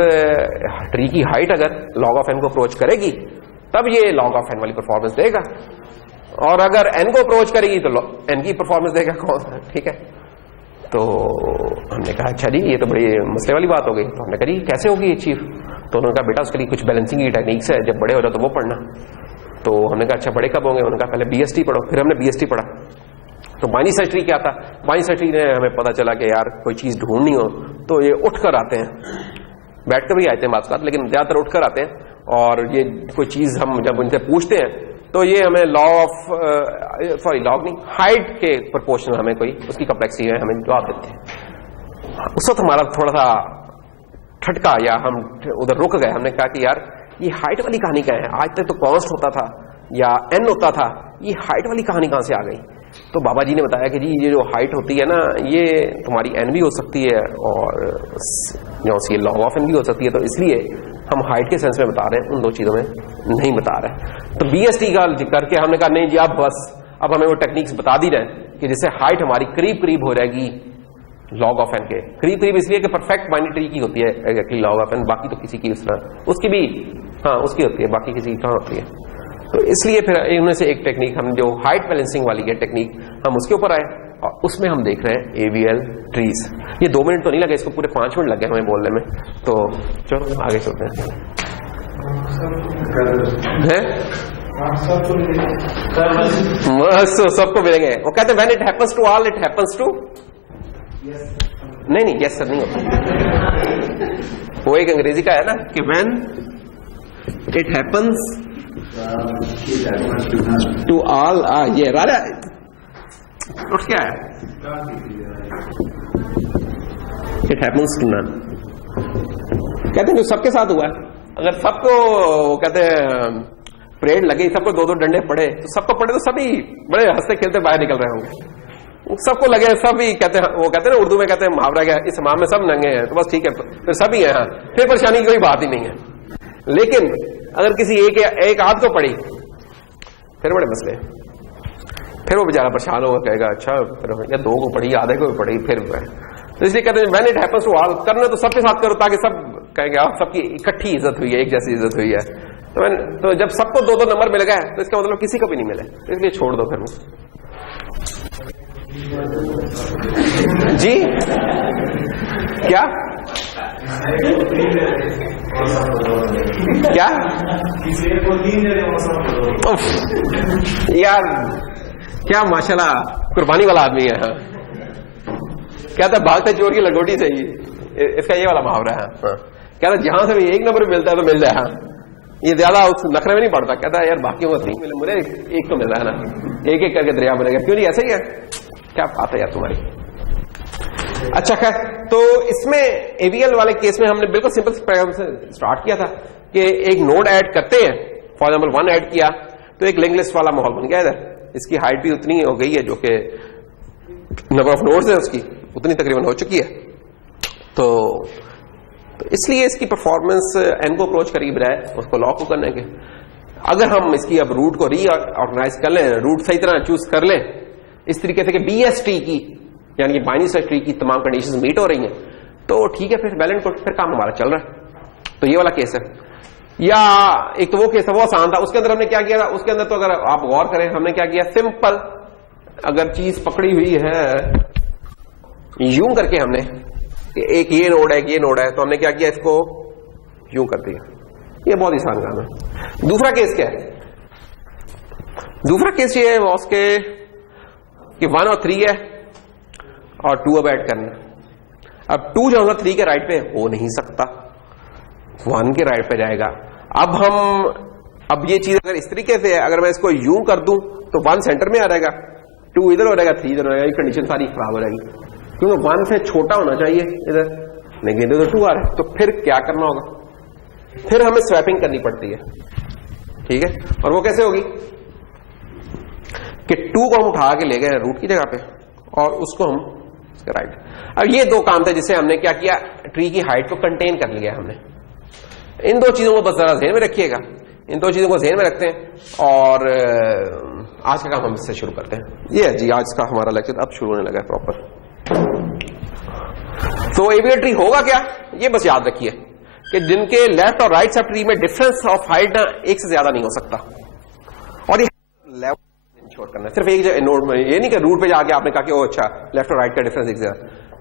ट्री की हाइट अगर लॉग ऑफ एन को अप्रोच करेगी तब ये लॉग ऑफ एन वाली परफॉर्मेंस देगा, और अगर एन को अप्रोच करेगी तो एन की परफॉर्मेंस देगा कौन? ठीक है। तो हमने कहा अच्छा जी ये तो बड़ी मसले वाली बात हो गई। तो हमने कहा जी कैसे होगी अचीव? तो उन्होंने कहा बेटा उसके लिए कुछ बैलेंसिंग की टेक्निक्स है, जब बड़े हो जाओ तो वो पढ़ना। तो हमने कहा अच्छा बड़े कब होंगे? उन्होंने कहा पहले बीएसटी पढ़ो। फिर हमने बीएसटी पढ़ा। तो बाइनरी सर्च ट्री क्या था? बाइनरी सर्च ट्री ने हमें पता चला कि यार कोई चीज ढूंढनी हो तो ये उठकर आते हैं, बैठकर भी आते हैं बात बात, लेकिन ज्यादातर उठकर आते हैं। और ये कोई चीज हम जब उनसे पूछते हैं तो ये हमें लॉग नहीं हाइट के प्रोपोर्शनल हमें कोई उसकी कम्प्लेक्सिटी है हमें जवाब देते हैं। उस वक्त हमारा थोड़ा सा ठटका या हम उधर रुक गए। हमने कहा कि यार ये हाइट वाली कहानी क्या है? आज तक तो कॉन्स्ट होता था या एन होता था, ये हाइट वाली कहानी कहां से आ गई? तो बाबा जी ने बताया कि जी ये जो हाइट होती है ना ये तुम्हारी एन भी हो सकती है और जो सी लॉग ऑफ एन भी हो सकती है, तो इसलिए हम हाइट के सेंस में बता रहे हैं, उन दो चीजों में नहीं बता रहे। तो बीएसटी का करके हमने कहा नहीं जी अब बस अब हमें वो टेक्निक्स बता दी रहे कि जिससे हाइट हमारी करीब करीब हो जाएगी लॉग ऑफ एन के। करीब करीब इसलिए कि परफेक्ट बाइनरी ट्री की होती है एग्जैक्टली लॉग ऑफ एन, बाकी तो किसी की उस तरह उसकी भी हाँ उसकी होती है, बाकी किसी की कहाँ होती है। तो इसलिए फिर इनमें से एक टेक्निक हम जो हाइट बैलेंसिंग वाली है टेक्निक हम उसके ऊपर आए और उसमें हम देख रहे हैं एवीएल ट्रीज। ये 2 मिनट तो नहीं लगे, इसको पूरे 5 मिनट लगे हमें बोलने में। तो चलो आगे चलते हैं। सबको मिलेंगे। वो कहते हैं when it happens to all it happens to नहीं यस सर नहीं होता। वो एक अंग्रेजी का है ना कि when it happens to all ये राजा क्या है? It happens to none. कहते हैं जो सबके साथ हुआ है, अगर सबको कहते हैं परेड लगे, सबको दो दो डंडे पड़े, तो सबको पड़े तो सभी बड़े हंसते खेलते बाहर निकल रहे होंगे। सबको लगे सभी कहते हैं, वो कहते हैं ना उर्दू में कहते हैं मुहावरा क्या, इस हमाम में सब नंगे हैं, तो बस ठीक है, फिर सभी है, फिर परेशानी की कोई बात ही नहीं है। लेकिन अगर किसी एक आध को पड़ी, फिर बड़े मसले, फिर वो बेचारा परेशान होगा, कहेगा अच्छा या दो को पड़ी, आधे को भी पड़ी, फिर तो इसलिए कहते हैं when it happens to all, करना तो सबके साथ करो ताकि सब कहेंगे सबकी इकट्ठी इज्जत हुई है, एक जैसी इज्जत हुई है। तो जब सबको दो दो नंबर मिल गए तो इसका मतलब किसी को भी नहीं मिले, इसलिए छोड़ दो फिर वो। जी क्या क्या यार, क्या माशाल्लाह कुर्बानी वाला आदमी है। हाँ, क्या था भागते चोर की लंगोटी से ही, इसका ये वाला मुहावरा है। हाँ, क्या था जहां से भी एक नंबर मिलता है तो मिल जाए। हाँ, ये ज्यादा उस नखरे में नहीं पड़ता, कहता है यार बाकियों को नहीं मिले, मुझे एक तो मिल रहा है ना, एक एक करके दरिया बनेगा, क्यों नहीं ऐसा ही है, क्या बात है यार तुम्हारी। अच्छा खैर, तो इसमें एवीएल वाले केस में हमने बिल्कुल सिंपल से स्टार्ट किया था कि एक नोड ऐड करते हैं, फॉर एग्जाम्पल 1 ऐड किया तो एक लिंक लिस्ट वाला माहौल बन गया इधर, इसकी हाइट भी उतनी हो गई है जो कि नंबर ऑफ नोड्स है उसकी उतनी तकरीबन हो चुकी है। तो इसलिए इसकी परफॉर्मेंस एन को अप्रोच करीब रहा है उसको लॉक को करने के। अगर हम इसकी अब रूट को रीऑर्गेनाइज कर लें, रूट सही तरह चूज कर लें इस तरीके से कि बीएसटी की यानी कि बाइनरी सर्च ट्री की तमाम कंडीशंस मीट हो रही हैं, तो ठीक है, फिर वैलिड को फिर काम हमारा चल रहा है। तो ये वाला केस है। या एक तो वो केस है, वो आसान था, उसके अंदर हमने क्या किया था, उसके अंदर तो अगर आप गौर करें हमने क्या किया, सिंपल अगर चीज पकड़ी हुई है यूं करके, हमने एक ये नोड है, एक ये नोड है, तो हमने क्या किया, इसको यूं कर दिया। ये बहुत आसान काम है। दूसरा केस क्या है, दूसरा केस ये है उसके कि 1 और 3 है और 2 अब ऐड करना। अब 2 जो होगा 3 के राइट पे हो नहीं सकता, 1 के राइट पे जाएगा। अब ये चीज अगर इस तरीके से है, अगर मैं इसको यूं कर दूं तो 1 सेंटर में आ जाएगा, 2 इधर हो जाएगा, 3 इधर हो जाएगा, कंडीशन सारी खराब हो जाएगी, क्योंकि 1 से छोटा होना चाहिए इधर, लेकिन इधर तो 2 आ रहा है। तो फिर क्या करना होगा, फिर हमें स्वैपिंग करनी पड़ती है, ठीक है। और वो कैसे होगी कि 2 को हम उठा के ले गए रूट की जगह पे और उसको हम इसके राइट। अब ये 2 काम थे जिसे हमने क्या किया, ट्री की हाइट को कंटेन कर लिया हमने। इन 2 चीजों को बस जरा ध्यान में रखिएगा, इन 2 चीजों को ध्यान में रखते हैं और आज का काम हम इससे शुरू करते हैं। ये है जी आज का हमारा लेक्चर अब शुरू होने लगा है प्रॉपर। तो एवीएल ट्री होगा क्या, ये बस याद रखिए कि जिनके लेफ्ट और राइट सब ट्री में डिफरेंस ऑफ हाइट ना 1 से ज्यादा नहीं हो सकता, और ये लेवल इंश्योर करना है सिर्फ एक नोड में। ये नहीं कि रूट पे जाके आपने कहा कि ओ अच्छा लेफ्ट और राइट का डिफरेंस 1 से ज्यादा,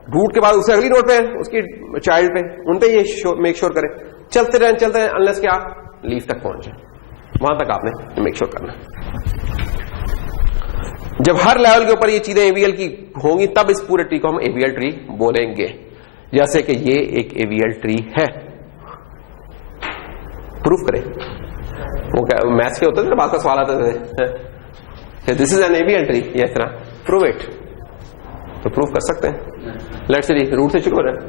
रूट के बाद उससे अगली नोड पे उसकी चाइल्ड पे उन पे ये मेक श्योर करें, चलते रहें अनलेस कि आप लीफ तक पहुंच जाए, वहां तक आपने मेक श्योर करना है। जब हर लेवल के ऊपर ये चीजें एवीएल की होंगी तब इस पूरे ट्री को हम एवीएल ट्री बोलेंगे। जैसे कि ये एक एवीएल ट्री है, प्रूफ करें। वो क्या मैथ्स के होते थे ना, बात का सवाल आते थे, this is an AVL tree, ये इस तरह प्रूव इट, तो प्रूफ कर सकते हैं। लेट्स सी रूट से शुरू हो रहे हैं।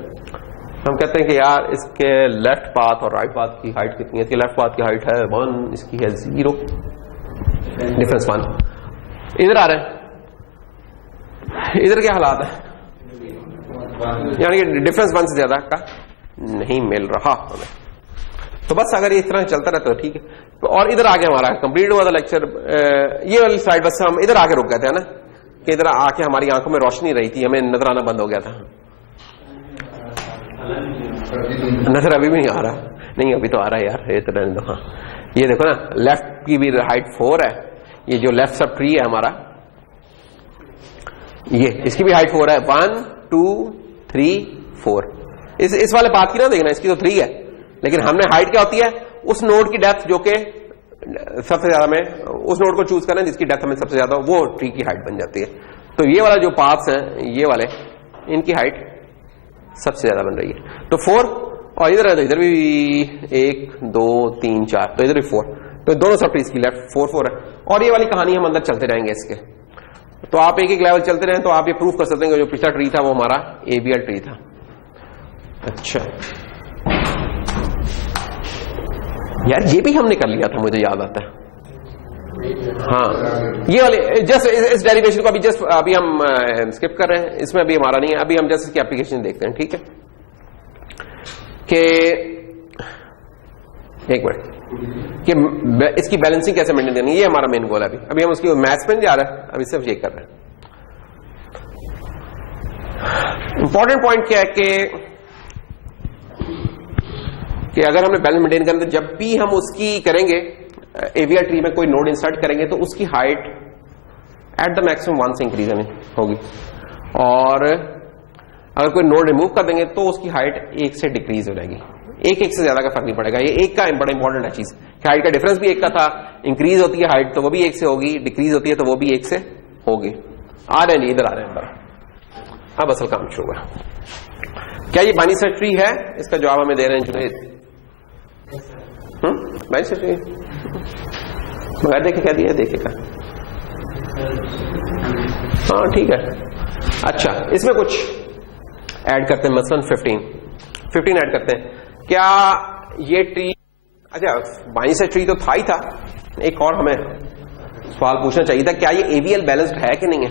हम कहते हैं कि यार इसके लेफ्ट पाथ और राइट पाथ की हाइट कितनी है, इसकी लेफ्ट पाथ की हाइट है 1, इसकी है 0, डिफरेंस 1। इधर आ रहे हैं, इधर क्या हालात है, यानी कि डिफरेंस 1 से ज्यादा का नहीं मिल रहा हमें। तो बस अगर ये इस तरह चलता रहता तो ठीक है। और इधर आके हमारा कंप्लीट हुआ था लेक्चर। ये वाली स्लाइड बस हम इधर आके रुक गए थे ना, कि इधर आके हमारी आंखों में रोशनी रही थी, हमें नजर आना बंद हो गया था। नजर अभी भी नहीं आ रहा, नहीं अभी तो आ रहा है यार, ये तो रहने दो। हाँ ये देखो ना, लेफ्ट की भी हाइट 4 है, ये जो लेफ्ट सब ट्री है हमारा, ये इसकी भी हाइट 4 है, 1 2 3 4। इस वाले पाथ की ना देखना, इसकी तो 3 है, लेकिन हमने हाइट क्या होती है, उस नोड की डेप्थ जो कि सबसे ज्यादा में, उस नोड को चूज करना जिसकी डेप्थ हमें सबसे ज्यादा, वो ट्री की हाइट बन जाती है। तो ये वाला जो पाथ्स हैं ये वाले, इनकी हाइट सबसे ज्यादा बन रही है। तो 4, और इधर है तो इधर भी 1 2 3 4, तो इधर भी 4, तो दोनों सब ट्रीज की लेफ्ट 4 4 है। और ये वाली कहानी हम अंदर चलते रहेंगे इसके, तो आप एक एक लेवल चलते रहें तो आप ये प्रूफ कर सकते हैं कि जो पिछला ट्री था वो हमारा एवीएल ट्री था। अच्छा यार ये भी हमने कर लिया था, मुझे याद आता है। हाँ ये वाले जस्ट इस डेरिवेशन को अभी हम स्किप कर रहे हैं, इसमें अभी हमारा नहीं है। अभी हम जस्ट इसकी एप्लीकेशन देखते हैं, ठीक है। कि एक मिनट कि इसकी बैलेंसिंग कैसे मेंटेन करनी, ये हमारा मेन गोल है। अभी हम उसकी मैथ्स में जा रहे हैं, अभी सिर्फ ये कर रहे हैं। इंपॉर्टेंट पॉइंट क्या है कि अगर हमने बैलेंस मेंटेन करना तो जब भी हम उसकी करेंगे एवीआर ट्री में कोई नोड इंसर्ट करेंगे तो उसकी हाइट एट द मैक्सिमम 1 से इंक्रीज होगी, और अगर कोई नोड रिमूव कर देंगे तो उसकी हाइट 1 से डिक्रीज हो जाएगी। एक से ज्यादा का फर्क नहीं पड़ेगा। ये एक का बड़ा इंपॉर्टेंट है चीज, हाइट का डिफरेंस भी 1 का था। इंक्रीज होती है हाइट तो वो भी 1 से होगी, डिक्रीज होती है तो वो भी 1 से होगी। आ रहे हैं, इधर आ रहे हैं अंदर। अब असल काम शुरू हुआ। क्या ये बाइनरी सर्च ट्री है? इसका जवाब हमें दे रहे हैं जुनैद। बाइनरी सर्च ट्री मगर देखे क्या दिया, देखेगा। हाँ ठीक है। अच्छा इसमें कुछ ऐड करते हैं, मसलन 15 ऐड करते हैं। क्या ये ट्री, अच्छा बाइनरी सर्च ट्री तो था ही था, एक और हमें सवाल पूछना चाहिए था, क्या ये एवीएल बैलेंस्ड है कि नहीं है?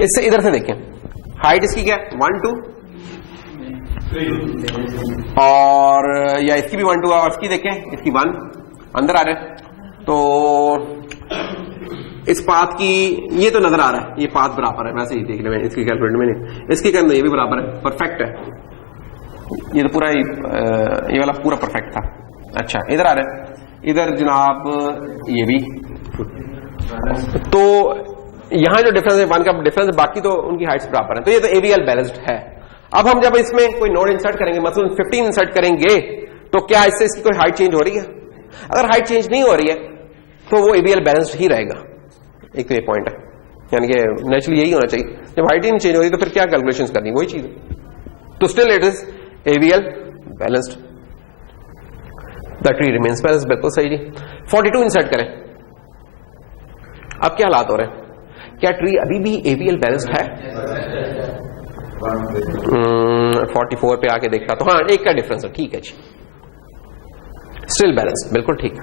इससे इधर से देखें, हाइट इसकी क्या है 1 2 और या इसकी भी 1 2 और इसकी देखें, इसकी 1 अंदर आ रहे हैं। तो इस पाथ की ये तो नजर आ रहा है, ये पाथ बराबर है, वैसे ही देखने में इसकी कैलकुलेट में नहीं, इसके अंदर ये भी बराबर है, परफेक्ट है। ये तो पूरा ये वाला पूरा परफेक्ट था। अच्छा इधर आ रहे हैं, इधर जनाब ये भी, तो यहां जो डिफरेंस है 1 का डिफरेंस है, बाकी तो उनकी हाइट्स बराबर है, तो ये तो एवीएल बैलेंस्ड है। अब हम जब इसमें कोई नोड इंसर्ट करेंगे, मतलब 15 इंसर्ट करेंगे, तो क्या इससे इसकी कोई हाइट चेंज हो रही है? अगर हाइट चेंज नहीं हो रही है तो वो एवीएल बैलेंस्ड ही रहेगा। एक तो ये पॉइंट है, यानी कि नेचुरली यही होना चाहिए। जब हाइट ही नहीं चेंज हो रही तो फिर क्या कैलकुलेशंस करनी, वही चीज है। तो still it is AVL balanced, the tree remains balanced. बिल्कुल सही जी। 42 इंसर्ट करें, अब क्या हालात हो रहे हैं? क्या ट्री अभी भी एवीएल बैलेंस्ड है? 44 पे आके देखा तो हाँ 1 का डिफरेंस है, ठीक है जी, स्टिल बैलेंस्ड, बिल्कुल ठीक है।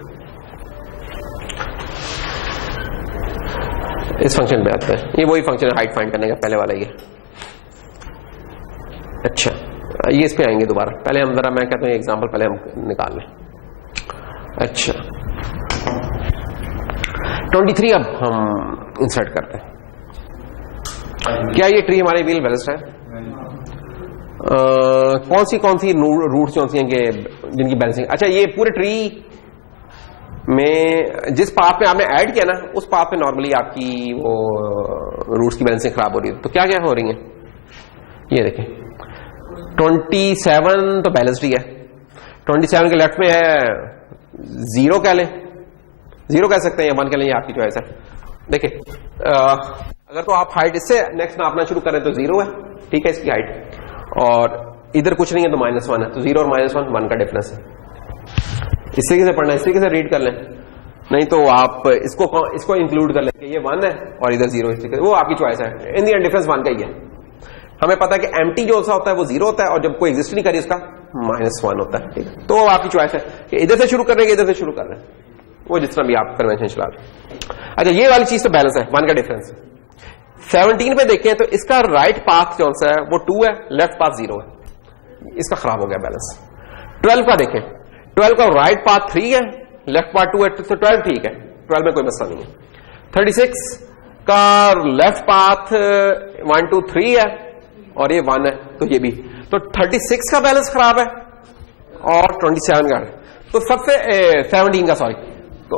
इस फंक्शन पे आते हैं, ये वही फंक्शन है हाइट फाइंड करने का, पहले वाला ये। अच्छा ये इस पे आएंगे दोबारा, पहले हम जरा, मैं कहता हूँ एग्जांपल पहले हम निकाल लें। अच्छा 23 अब हम इंसर्ट करते हैं। क्या ये ट्री हमारे एवीएल बैलेंस्ड है? कौन सी रूट्स कौन सी हैं जिनकी बैलेंसिंग? अच्छा ये पूरे ट्री में जिस पाथ पे आपने ऐड किया ना, उस पाथ पे नॉर्मली आपकी वो रूट्स की बैलेंसिंग खराब हो रही है। तो क्या क्या हो रही है? ये देखें 27 तो बैलेंस्ड ही है, 27 के लेफ्ट में है 0 कह लें, 0 कह सकते हैं या 1 कह लें, ये आपकी चॉइस है। देखिए अगर तो आप हाइट इससे नेक्स्ट नापना शुरू करें तो 0 है, ठीक है इसकी हाइट, और इधर कुछ नहीं है तो -1 है, तो 0 और -1 1 का डिफरेंस है। इस तरीके से पढ़ना, इस तरीके से रीड कर लें, नहीं तो आप इसको इंक्लूड कर लें कि ये 1 है और इधर 0, इस तरीके से, वो आपकी चॉइस है। इन दी एंड डिफरेंस 1 का ही है। हमें पता है कि एम्प्टी जो होता है वो 0 होता है, और जब कोई एग्जिस्ट नहीं करी उसका -1 होता है, ठीक है। तो आपकी चॉइस है कि इधर से शुरू कर रहे हैं, इधर से शुरू कर रहे हैं, वो जिस तरह भी आप कन्वेंशन चला रहे। अच्छा ये वाली चीज तो बैलेंस है, 1 का डिफरेंस। 17 पे देखें तो इसका राइट पाथ जो है वो 2 है, लेफ्ट पाथ 0 है, इसका खराब हो गया बैलेंस। 12 का देखें, 12 का राइट पाथ 3 है, लेफ्ट पाथ 2 है, तो 12 ठीक है, 12 में कोई मसला नहीं है। 36 का लेफ्ट पाथ 1 2 3 है और ये 1 है, तो ये भी, तो 36 का बैलेंस खराब है और 27 का, तो सबसे 17 का सॉरी। तो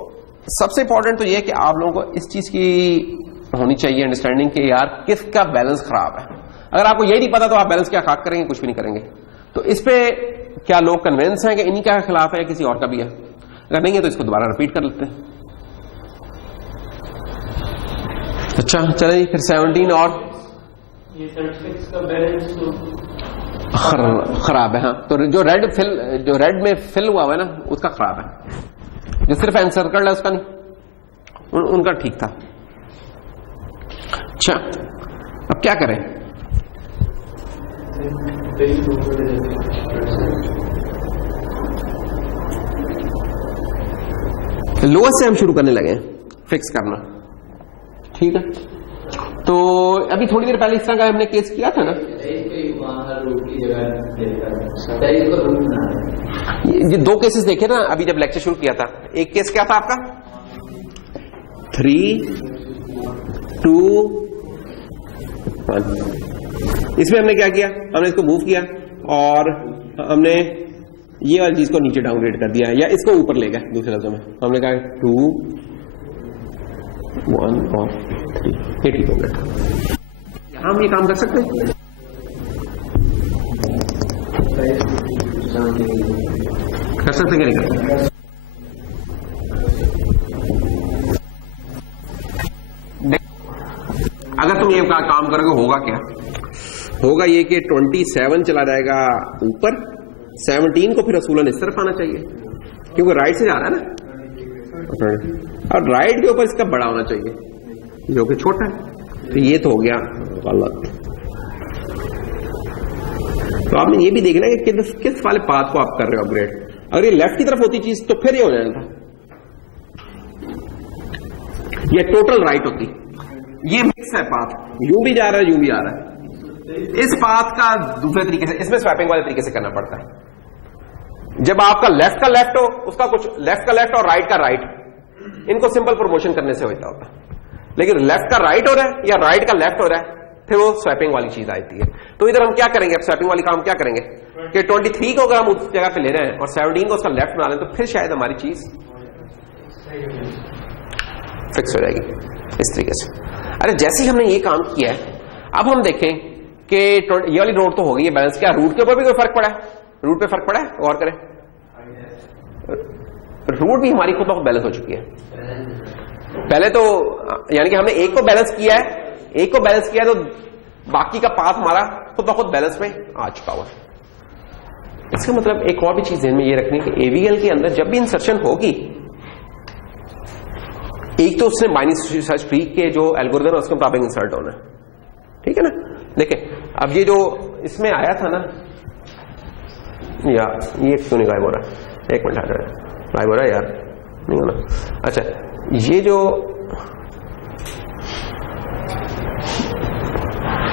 सबसे इंपॉर्टेंट तो ये है कि आप लोगों को इस चीज की होनी चाहिए अंडरस्टैंडिंग कि यार किसका बैलेंस खराब है। अगर आपको यही नहीं पता तो आप बैलेंस क्या खाक करेंगे, कुछ भी नहीं करेंगे। तो इस पे क्या लोग कन्विंस हैं कि इन्हीं का खिलाफ है या किसी और का भी है? अगर नहीं है तो इसको दोबारा रिपीट कर लेते हैं। अच्छा चलिए फिर 17 और ये 36 का बैलेंस खराब है। हाँ तो जो रेड में फिल हुआ है ना उसका खराब है, जो सिर्फ एनसर्कल्ड है उसका नहीं, उनका ठीक था। अच्छा अब क्या करें? लोएस्ट से हम शुरू करने लगे फिक्स करना, ठीक है। तो अभी थोड़ी देर पहले इस तरह का हमने केस किया था ना, ये दो केसेस देखे ना अभी जब लेक्चर शुरू किया था। एक केस क्या था आपका 3, 2, 1। इसमें हमने क्या किया, हमने इसको मूव किया और हमने ये वाली चीज को नीचे डाउनग्रेड कर दिया या इसको ऊपर ले गया। दूसरे लफ्जों में हमने कहा 2, 1 और 3, ये ठीक हो गया। यहां हम ये काम कर सकते हैं, कर सकते कि नहीं कर सकते? अगर तुम ये काम करोगे होगा क्या, होगा ये कि 27 चला जाएगा ऊपर, 17 को फिर असूलन इस तरफ आना चाहिए क्योंकि राइट से जा रहा है ना, और राइट के ऊपर इसका बड़ा होना चाहिए जो कि छोटा है। तो ये तो हो गया गलत। तो आपने ये भी देखना है कि किस वाले पाथ को आप कर रहे हो अपग्रेड। अगर ये लेफ्ट की तरफ होती चीज तो फिर ये हो जाना था, ये टोटल राइट होती। ये मिक्स है पाथ, यूं भी जा रहा है यूं भी आ रहा है। इस पाथ का दूसरे तरीके से, इसमें स्वैपिंग वाले तरीके से करना पड़ता है। जब आपका लेफ्ट का लेफ्ट हो, उसका कुछ लेफ्ट का लेफ्ट और राइट का राइट, इनको सिंपल प्रमोशन करने से होता होता है। लेकिन लेफ्ट का राइट हो रहा है या राइट का लेफ्ट हो रहा है, फिर वो स्वैपिंग वाली चीज आती है। तो इधर हम क्या करेंगे, अब स्वैपिंग वाली काम क्या करेंगे कि 23 को अगर हम उस जगह पे ले रहे हैं और 17 को उसका लेफ्ट बना लें तो फिर शायद हमारी चीज फिक्स हो जाएगी इस तरीके से। अरे जैसे ही हमने ये काम किया है, अब हम देखें कि ये वाली नोट तो हो गई है बैलेंस। क्या रूट के ऊपर भी कोई फर्क पड़ा है? रूट पे फर्क पड़ा है? गौर करें, रूट भी हमारी खुद ब खुद बैलेंस हो चुकी है। पहले तो यानी कि हमने एक को बैलेंस किया है, एक को बैलेंस किया तो बाकी का पाथ हमारा खुद ब खुद बैलेंस में आ चुका हुआ। इसका मतलब एक और भी चीज ध्यान में ये रखनी कि एवीएल के अंदर जब भी इंसर्शन होगी, एक तो उसने बाइनरी सर्च ट्री के जो एल्गोरिथम है उसके मुताबिक इंसर्ट होना है, ठीक है ना। देखिए अब ये जो इसमें आया था ना, या ये क्यों नहीं गायब हो रहा है, एक मिनट आ जाए, गायब हो रहा है यार, नहीं होना। अच्छा ये जो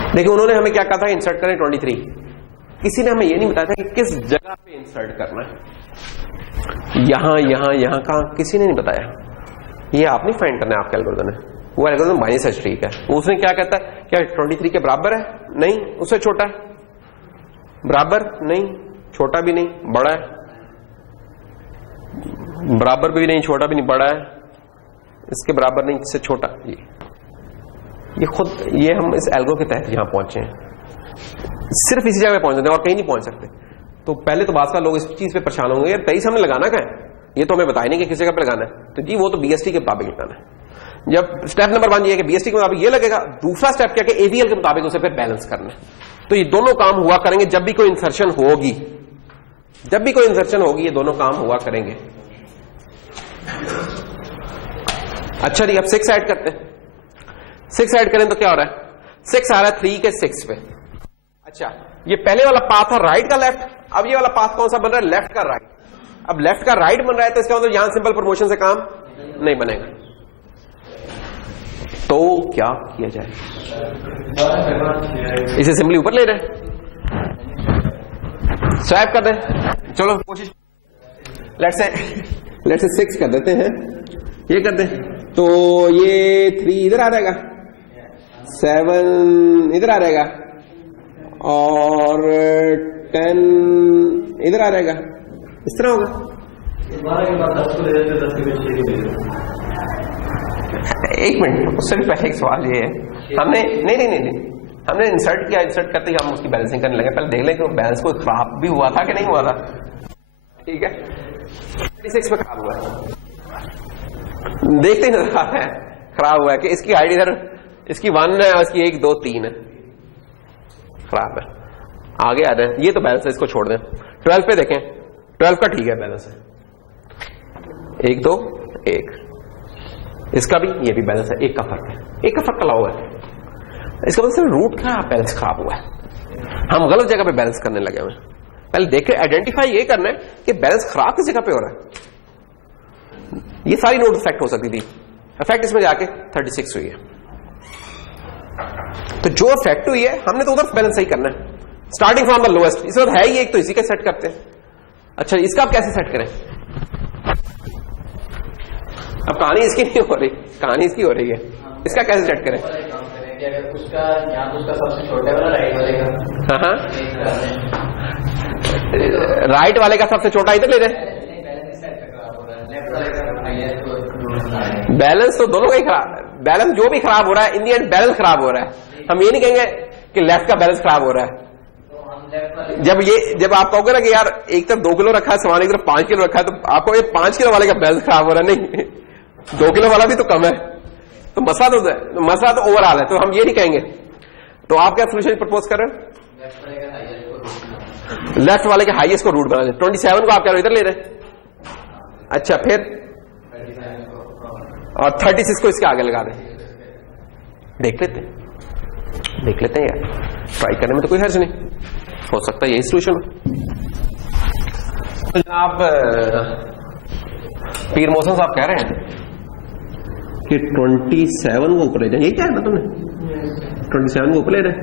देखिए उन्होंने हमें क्या कहा था, इंसर्ट करें 23। किसी ने हमें ये नहीं बताया था कि किस जगह पे इंसर्ट करना है, यहां यहां यहां कहां, किसी ने नहीं बताया। ये आप नहीं फाइंड करना है, आपका एल्गोरिथम है, वो एल्गोरिथम बाइनरी सर्च ट्री का है। उसने क्या कहता है, क्या 23 के बराबर है? नहीं, उससे छोटा है। बराबर नहीं, छोटा भी नहीं, बड़ा है। बराबर भी नहीं, छोटा भी नहीं, बड़ा है। इसके बराबर नहीं, इससे छोटा। ये खुद ये हम इस एल्गो के तहत यहां पहुंचे हैं, सिर्फ इसी जगह पहुंच सकते हैं और कहीं नहीं पहुंच सकते। तो पहले तो बात का लोग इस चीज पे परेशान होंगे, यार 23 हमने लगाना क्या है, ये तो हमें बताया नहीं कि किस जगह पे लगाना है। तो जी वो तो बीएसटी के मुताबिक लगाना है। जब स्टेप नंबर 1 ये है कि बीएसटी के मुताबिक ये लगेगा, दूसरा स्टेप क्या कि एवीएल के मुताबिक उसे फिर बैलेंस करना है। तो ये दोनों काम हुआ करेंगे जब भी कोई इंसर्शन होगी, जब भी कोई इंसर्शन होगी ये दोनों काम हुआ करेंगे। अच्छा जी अब 6 ऐड करते हैं। 6 ऐड करें तो क्या हो रहा है, 6 आ रहा है 3 के 6 पे। अच्छा ये पहले वाला पाथ था राइट का लेफ्ट, अब ये वाला पाथ कौन सा बन रहा है, लेफ्ट का राइट। अब लेफ्ट का राइट बन रहा है तो इसका मतलब यहां सिंपल प्रमोशन से काम नहीं बनेगा। तो क्या किया जाए, इसे सिंपली ऊपर ले रहे, स्वैप कर दें। चलो कोशिश, लेट्स से 6 कर देते हैं, ये कर दें तो ये 3 इधर आ जाएगा, 7 इधर आ जाएगा और 10 इधर आ जाएगा, इस तरह होगा। एक मिनट, उससे भी पहले एक सवाल ये है, हमने नहीं हमने इंसर्ट किया, इंसर्ट करते ही हम उसकी बैलेंसिंग करने लगे। पहले देख लें कि बैलेंस कोई खराब भी हुआ था कि नहीं हुआ था, ठीक है। 36 पे खराब हुआ है, देखते ही नजर आता है खराब हुआ है कि इसकी आईडी इधर, इसकी 1 है और इसकी 1 2 3 है, खराब है। आगे आ रहे हैं, ये तो बैलेंस है, इसको छोड़ दें। 12 पे देखें, 12 का ठीक है बैलेंस है, 1 2 1, इसका भी ये भी बैलेंस है, 1 का फर्क है, 1 का फर्क कला हुआ है। इसका मतलब रूट का बैलेंस खराब हुआ है, हम गलत जगह पे बैलेंस करने लगे हुए। पहले देखे आइडेंटिफाई ये करना है कि बैलेंस खराब किस जगह पे हो रहा है। ये सारी नोड इफेक्ट हो सकती थी, इफेक्ट इसमें जाके 36 हुई है। तो जो इफेक्ट हुई है हमने तो उधर बैलेंस सही करना है, स्टार्टिंग फ्रॉम द लोएस्ट। इस वक्त है ही एक, तो इसी का सेट करते हैं। अच्छा, इसका आप कैसे सेट करें? अब कहानी इसकी नहीं हो रही, कहानी इसकी हो रही है। इसका कैसे सेट करें? उसका यहाँ तो उसका सबसे छोटा वाला राइट वाले का, हाँ, राइट वाले का सबसे छोटा इधर ले रहे। बैलेंस तो दोनों का ही खराब, बैलेंस जो भी खराब हो रहा है इन दी एंड बैलेंस खराब हो रहा है। हम ये नहीं कहेंगे कि लेफ्ट का बैलेंस खराब हो रहा है। जब आप कहोगे ना कि यार एक तरफ 2 किलो रखा है सामान, एक तरफ 5 किलो रखा है, तो आपको ये 5 किलो वाले का बैलेंस खराब हो रहा है, नहीं 2 किलो वाला भी तो कम है। तो मसला तो ओवरऑल है, तो हम ये नहीं कहेंगे। तो आप क्या सोल्यूशन प्रपोज कर रहे हैं? लेफ्ट वाले के हाईएस्ट को रूट बना दें। 27 को आप क्या इधर ले रहे हैं? अच्छा, फिर और 36 को इसके आगे लगा दें। देख लेते हैं यार, ट्राई करने में तो कोई हर्ज नहीं, हो सकता है यही सोल्यूशन हो। तो जनाब पीर मोहसिन साहब कह रहे हैं कि 27 को ऊपर ले जाए, यही क्या है ना तुमने? 27 को ऊपर ले रहे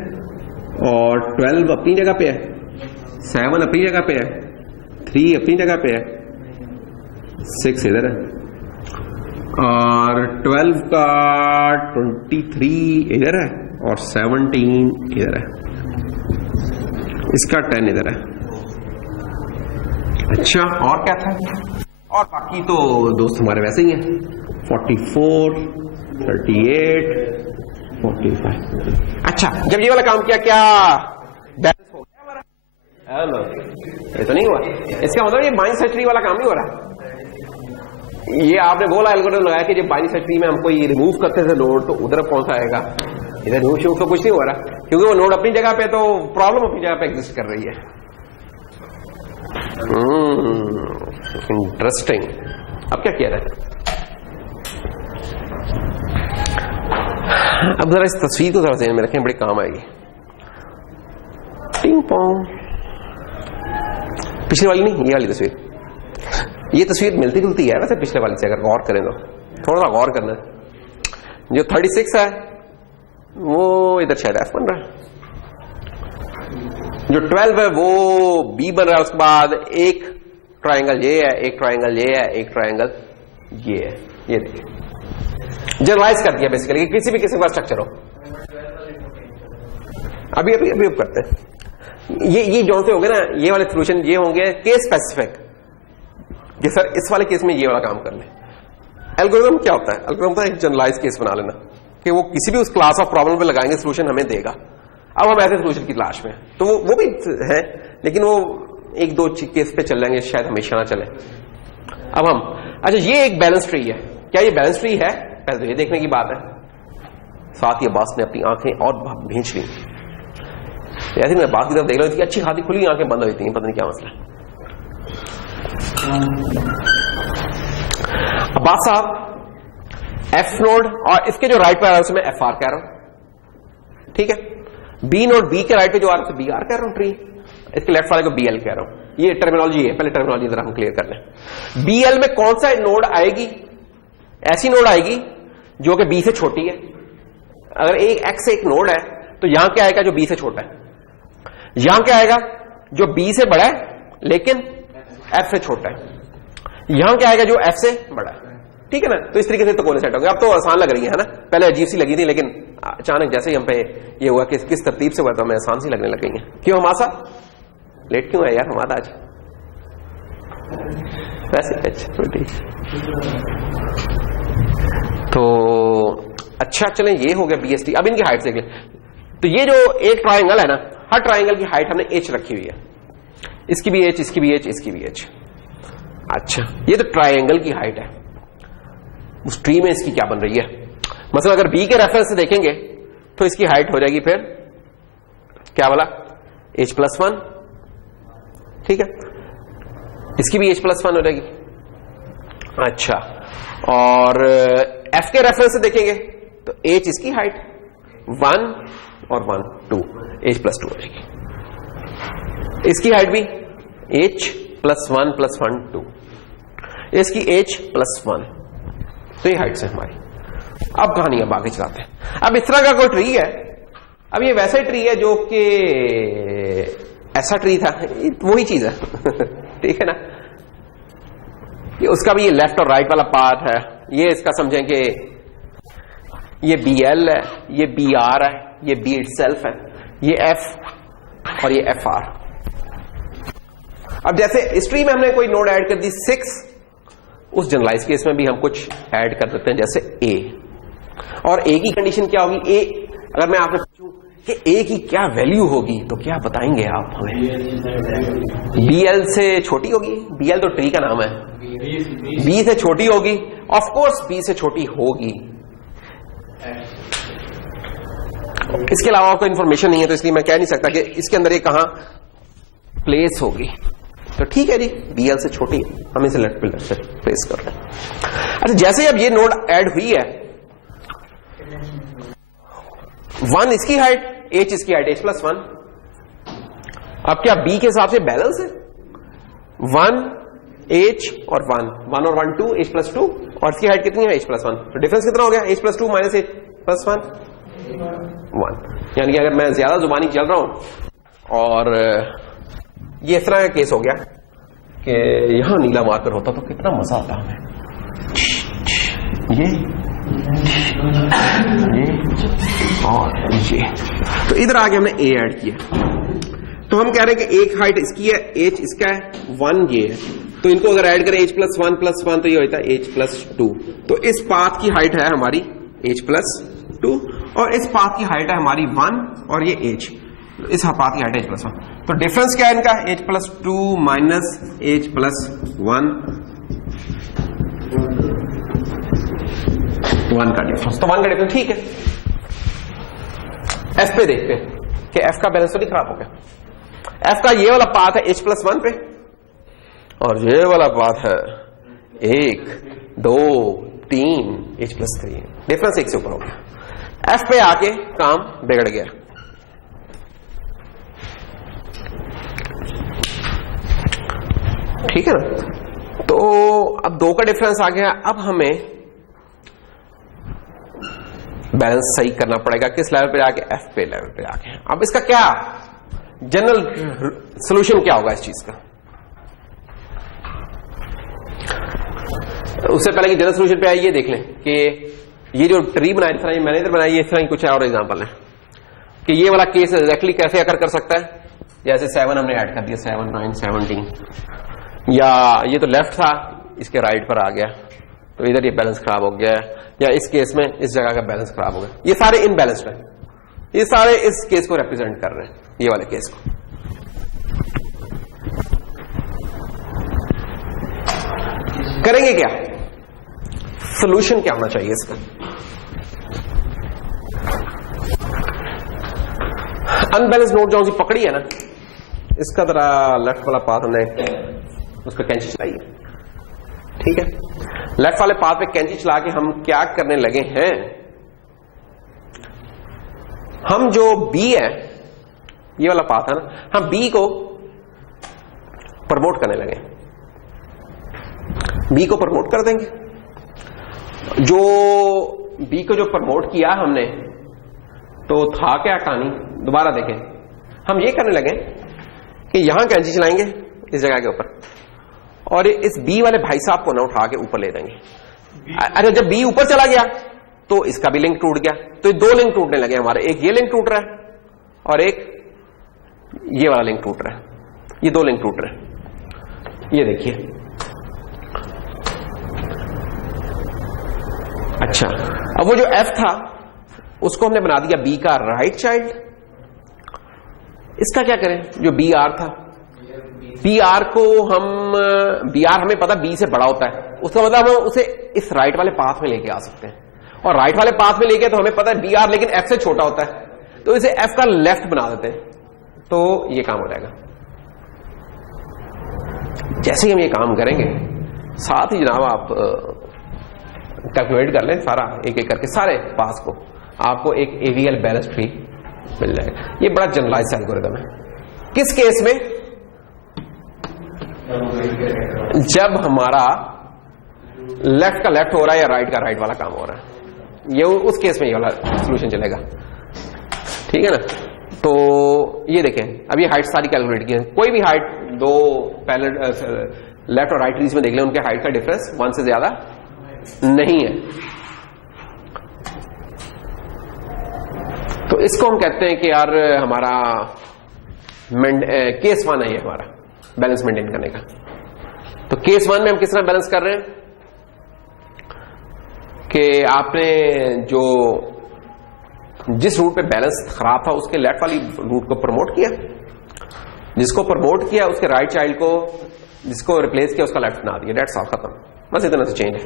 और 12 अपनी जगह पे है, 7 अपनी जगह पे है, 3 अपनी जगह पे है, 6 इधर है और 12 का 23 इधर है और 17 इधर है, इसका 10 इधर है। अच्छा, और क्या था? और बाकी तो दोस्त हमारे वैसे ही हैं, 44, 38, 45। अच्छा, जब ये वाला काम किया क्या बैलेंस हो गया हमारा? हेलो, ये तो नहीं हुआ। इसका मतलब ये बाइनरी ट्री वाला काम नहीं हो रहा। ये आपने बोला एल्गोरिथम लगाया कि जब बाइनरी ट्री में हमको ये रिमूव करते थे नोड, तो उधर कौन सा आएगा? इधर रिमूव शुरू तो कुछ नहीं हो रहा, क्योंकि वो नोड अपनी जगह पे, तो प्रॉब्लम अपनी जगह पे एग्जिस्ट कर रही है। इंटरेस्टिंग। अब क्या किया जाए? अब जरा इस तस्वीर को जरा ध्यान में रखें, बड़ी काम आएगी। टिंग पोंग, पिछले वाली नहीं, ये वाली तस्वीर। ये तस्वीर मिलती जुलती है वैसे पिछले वाली से, अगर गौर करें तो थोड़ा सा गौर करना है। जो 36 है वो इधर शायद F बन रहा है, जो 12 है वो B बन रहा है, उसके बाद एक ट्रायंगल ये है, एक ट्रायंगल ये है, एक ट्रायंगल ये है। ये देखिए, जनरलाइज कर दिया बेसिकली, किसी भी किस्म का स्ट्रक्चर हो। अभी अभी अभी करते हैं ये जो से होंगे ना, ये वाले सोल्यूशन ये होंगे केस स्पेसिफिक, कि सर इस वाले केस में ये वाला काम कर ले। एल्गोरिथम क्या होता है? एल्गोरिथम होता है एक जनरलाइज केस बना लेना कि वो किसी भी उस क्लास ऑफ प्रॉब्लम पे लगाएंगे, सोल्यूशन हमें देगा। अब हम ऐसे सोल्यूशन की तलाश में, तो वो भी है, लेकिन वो 1-2 केस पे चल जाएंगे, शायद हमेशा ना चले। अब हम, अच्छा ये एक बैलेंस ट्री है, क्या ये बैलेंस ट्री है? पहले तो ये देखने की बात है। साथ ही अब्बास ने अपनी आंखें और भींच ली, ऐसे मैं बात की तरफ देख रही थी, अच्छी खासी खुली आंखें बंद हुई थी, पता नहीं क्या मसला है। अब्बास साहब, एफ नोड और इसके जो राइट पे आ रहा है उसमें एफ आर कह रहा हूं, ठीक है। बी नोड बी के राइट पे जो आ रहा है बी आर कह रहा हूं ट्री, इसके लेफ्ट वाले को बी एल कह रहा हूं। ये टर्मिनोलॉजी है, पहले टर्मिनोलॉजी जरा हम क्लियर कर लें। बी एल में कौन सा नोड आएगी? ऐसी नोड आएगी जो कि बी से छोटी है। अगर एक एक्स एक नोड है तो यहां क्या आएगा? जो बी से छोटा है। यहां क्या आएगा? जो बी से बड़ा है लेकिन एफ से छोटा है। यहां क्या आएगा? जो एफ से बड़ा है। ठीक है ना? तो इस तरीके से तो कौन सेट होंगे। अब तो आसान लग रही है ना, पहले अजीब सी लगी थी, लेकिन अचानक जैसे ही हम पे ये हुआ कि किस तरतीब से हुआ तो हमें आसान सी लगने लग गई है। क्यों हमासा लेट क्यों है यार हमारा आज? वैसे तो अच्छा, चलें ये हो गया बीएसटी। अब इनकी हाइट देख लें। तो ये जो एक ट्राइंगल है ना, हर ट्राइंगल की हाइट हमने एच रखी हुई है। इसकी भी एच, इसकी भी एच, इसकी भी एच। अच्छा, ये तो ट्राइंगल की हाइट है। उस ट्री में इसकी क्या बन रही है? मतलब अगर बी के रेफरेंस से देखेंगे तो इसकी हाइट हो जाएगी फिर क्या वाला? h+1। ठीक है, इसकी भी h+1 हो जाएगी। अच्छा, और f के रेफरेंस से देखेंगे तो h इसकी हाइट 1 और 1 2, h+2 हो जाएगी। इसकी हाइट भी h+1 + 1 2, इसकी h+1। तो ये हाइट्स है हमारी। अब कहानी अब आगे चलाते हैं। अब इस तरह का कोई ट्री है, अब ये वैसा ट्री है जो कि ऐसा ट्री था, वही चीज है ठीक है ना। ये उसका भी ये लेफ्ट और राइट वाला पार्ट है, ये इसका समझें कि ये BL है, ये BR है, ये B इटसेल्फ है, ये F और ये FR। अब जैसे इस ट्री में हमने कोई नोड ऐड कर दी 6, उस जनरलाइज केस में भी हम कुछ ऐड कर देते हैं जैसे A। और A की कंडीशन क्या होगी? A अगर मैं आपसे पूछूं कि A की क्या वैल्यू होगी तो क्या बताएंगे आप हमें? BL से छोटी होगी। BL तो ट्री का नाम है। B से छोटी होगी, ऑफ कोर्स B से छोटी होगी। इसके अलावा कोई इंफॉर्मेशन नहीं है तो इसलिए मैं कह नहीं सकता कि इसके अंदर ये कहां प्लेस होगी। तो ठीक है जी, BL से छोटी हम इसे लेफ्ट पे लेफ्ट से प्लेस कर रहे हैं। अच्छा, जैसे अब ये नोड ऐड हुई है, 1 इसकी हाइट, H इसकी हाइट, H+1। अब क्या B के हिसाब से बैलेंस है? 1 H और 1 और 1 2, H+2 और इसकी हाइट कितनी है? H+1। तो डिफरेंस कितना हो गया? H+2 minus H+1 1। यानी कि अगर मैं ज्यादा जुबानी चल रहा हूं और ये इस तरह का केस हो गया कि यहां नीला मार्कर होता तो कितना मजा आता हमें। ये और ये, तो इधर आगे हमने A ऐड किया। तो हम कह रहे हैं कि एक हाइट इसकी है, H इसका है, 1 ये है, तो इनको अगर ऐड करें H+1 तो ये होता है H+2। तो इस पाथ की हाइट है हमारी H+2 और इस पाथ की हाइट है हमारी 1 और ये H, इस पाथ की हाइट है H+1। तो डिफरेंस क्या है इनका? H+2 माइनस H+1 1 का डिफरेंस। तो 1 का डिफरेंस ठीक है। F पे देखते हैं कि F का बैलेंस तो नहीं खराब हो गया। F का ये वाला पाथ है H+1 पे और ये वाला पाथ है 1 2 3 H+3। डिफरेंस 1 से ऊपर हो गया। F पे आके काम बिगड़ गया। ठीक है ना। तो अब 2 का डिफरेंस आ गया। अब हमें बैलेंस सही करना पड़ेगा। किस लेवल पे आके? F पे लेवल पे आके। अब इसका क्या जनरल सॉल्यूशन क्या होगा इस चीज का? उससे पहले कि जनरल सॉल्यूशन पे आए, ये देख लें कि ये जो ट्री बनाई, इस तरह मैंने इधर बनाई, इस तरह की कुछ और एग्जांपल है कि ये वाला केस एग्जैक्टली कैसे अकर कर सकता है। जैसे 7 हमने ऐड कर दिया, 7 9 17, या ये तो लेफ्ट था, इसके राइट पर आ गया तो इधर ये बैलेंस खराब हो गया, या इस केस में इस जगह का बैलेंस खराब हो गया। ये सारे इनबैलेंस्ड है, ये सारे इस केस को रिप्रेजेंट कर रहे हैं, ये वाले केस को। करेंगे क्या? सॉल्यूशन क्या होना चाहिए इसका? अनबैलेंस नोट जो सी पकड़ी है ना, इसका जरा लेफ्ट वाला पाथ हमने उस पर कैंची चलाई है। ठीक है, लेफ्ट वाले पाथ पे कैंची चला के हम क्या करने लगे हैं, हम जो B है, ये वाला पाथ है ना, हम B को प्रमोट करने लगे। B को प्रमोट कर देंगे। जो B को जो प्रमोट किया हमने, तो था क्या कहानी? दोबारा देखें, हम ये करने लगे कि यहां कैंची चलाएंगे इस जगह के ऊपर, और इस B वाले भाई साहब को ना उठा के ऊपर ले देंगे। अरे जब B ऊपर चला गया तो इसका भी लिंक टूट गया। तो ये 2 लिंक टूटने लगे हमारे, एक ये लिंक टूट रहा है और एक ये वाला लिंक टूट रहा है। ये 2 लिंक टूट रहे हैं, ये देखिए। अच्छा, अब वो जो F था उसको हमने बना दिया B का राइट चाइल्ड। इसका क्या करें? जो BR था, BR को हम, BR हमें पता B से बड़ा होता है, उसका मतलब हम उसे इस राइट वाले पाथ में लेके आ सकते हैं। और राइट वाले पाथ में लेके तो हमें पता है BR लेकिन F से छोटा होता है, तो इसे F का लेफ्ट बना देते हैं, तो ये काम हो जाएगा। जैसे ही हम ये काम करेंगे, साथ ही जनाब आप कैलकुलेट कर लें सारा, एक एक करके सारे पास को, आपको एक AVL बैलेंस ट्री मिल जाएगा। ये बड़ा जनरलाइज एल्गोरिथम है। किस केस में? जब हमारा लेफ्ट का लेफ्ट हो रहा है या राइट का राइट वाला काम हो रहा है, ये उस केस में ये वाला सोल्यूशन चलेगा। ठीक है ना। तो ये देखें, अब ये हाइट सारी कैलकुलेट की है। कोई भी हाइट दो पैरेलल लेफ्ट और राइट ट्रीज में देख लें, उनके हाइट का डिफरेंस 1 से ज्यादा नहीं है। तो इसको हम कहते हैं कि यार हमारा केस 1 है ये हमारा बैलेंस मेंटेन करने का। तो केस 1 में हम किस तरह बैलेंस कर रहे हैं कि आपने जो जिस रूट पे बैलेंस खराब था उसके लेफ्ट वाली रूट को प्रमोट किया, जिसको प्रमोट किया उसके राइट चाइल्ड को, जिसको रिप्लेस किया उसका लेफ्ट ना दिया। डेट्स ऑल, खत्म। बस इतना से चेंज है।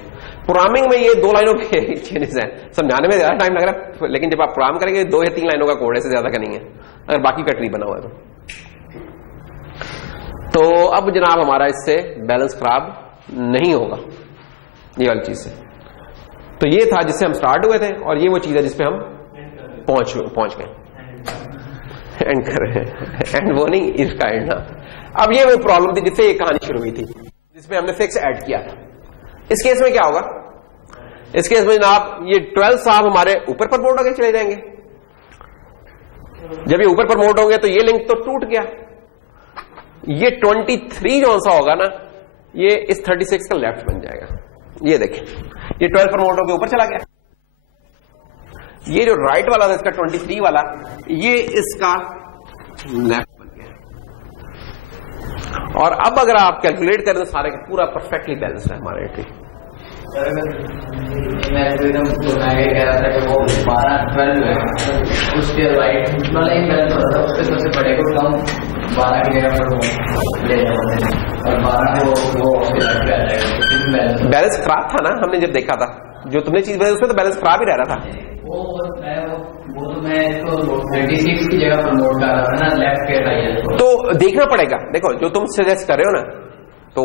प्रोग्रामिंग में ये 2 लाइनों के चेंजेस हैं। समझाने में ज्यादा टाइम लग रहा है, लेकिन जब आप प्रोग्राम करेंगे 2 या 3 लाइनों का कोड है, से ज्यादा का नहीं है, अगर बाकी का ट्री बना हुआ है तो अब जनाब हमारा इससे बैलेंस खराब नहीं होगा, ये वाली चीज से। तो ये था जिससे हम स्टार्ट हुए थे, और ये वो चीज है जिसपे हम पहुंच गए। एंड कर रहे हैं, एंड वो नहीं, इसका एंड। अब ये वो प्रॉब्लम थी जिससे ये कहानी शुरू हुई थी, जिसपे हमने 6 ऐड किया था। इस केस में क्या होगा? इस केस में जनाब ये 12 साहब हमारे ऊपर प्रमोट होकर चले जाएंगे। जब ये ऊपर प्रमोट होंगे तो ये लिंक तो टूट गया। ये 23 जो सा होगा ना, ये इस 36 का लेफ्ट बन जाएगा। ये देखें, ये 12 प्रमोट होकर ऊपर चला गया। ये जो राइट वाला था इसका 23 वाला, ये इसका लेफ्ट बन गया। और अब अगर आप कैलकुलेट करें तो सारे का पूरा परफेक्टली बैलेंस्ड है हमारा ट्री। मैं एकदम कह रहा था कि वो 12-12 है, उसके राइट वाला एक बैलेंस होता था, उसके सबसे बड़े को कम 12 की जगह पर ले जाते और 12 को वो बैलेंस खराब था ना। हमने जब देखा था, जो तुमने चीज बताई उसमें तो बैलेंस खराब ही रह रहा था। वो तो मैं इसको 36 की जगह पर नोट कर रहा था ना, लेफ्ट के राइट। तो देखना पड़ेगा। देखो, जो तुम सजेस्ट कर रहे हो ना, तो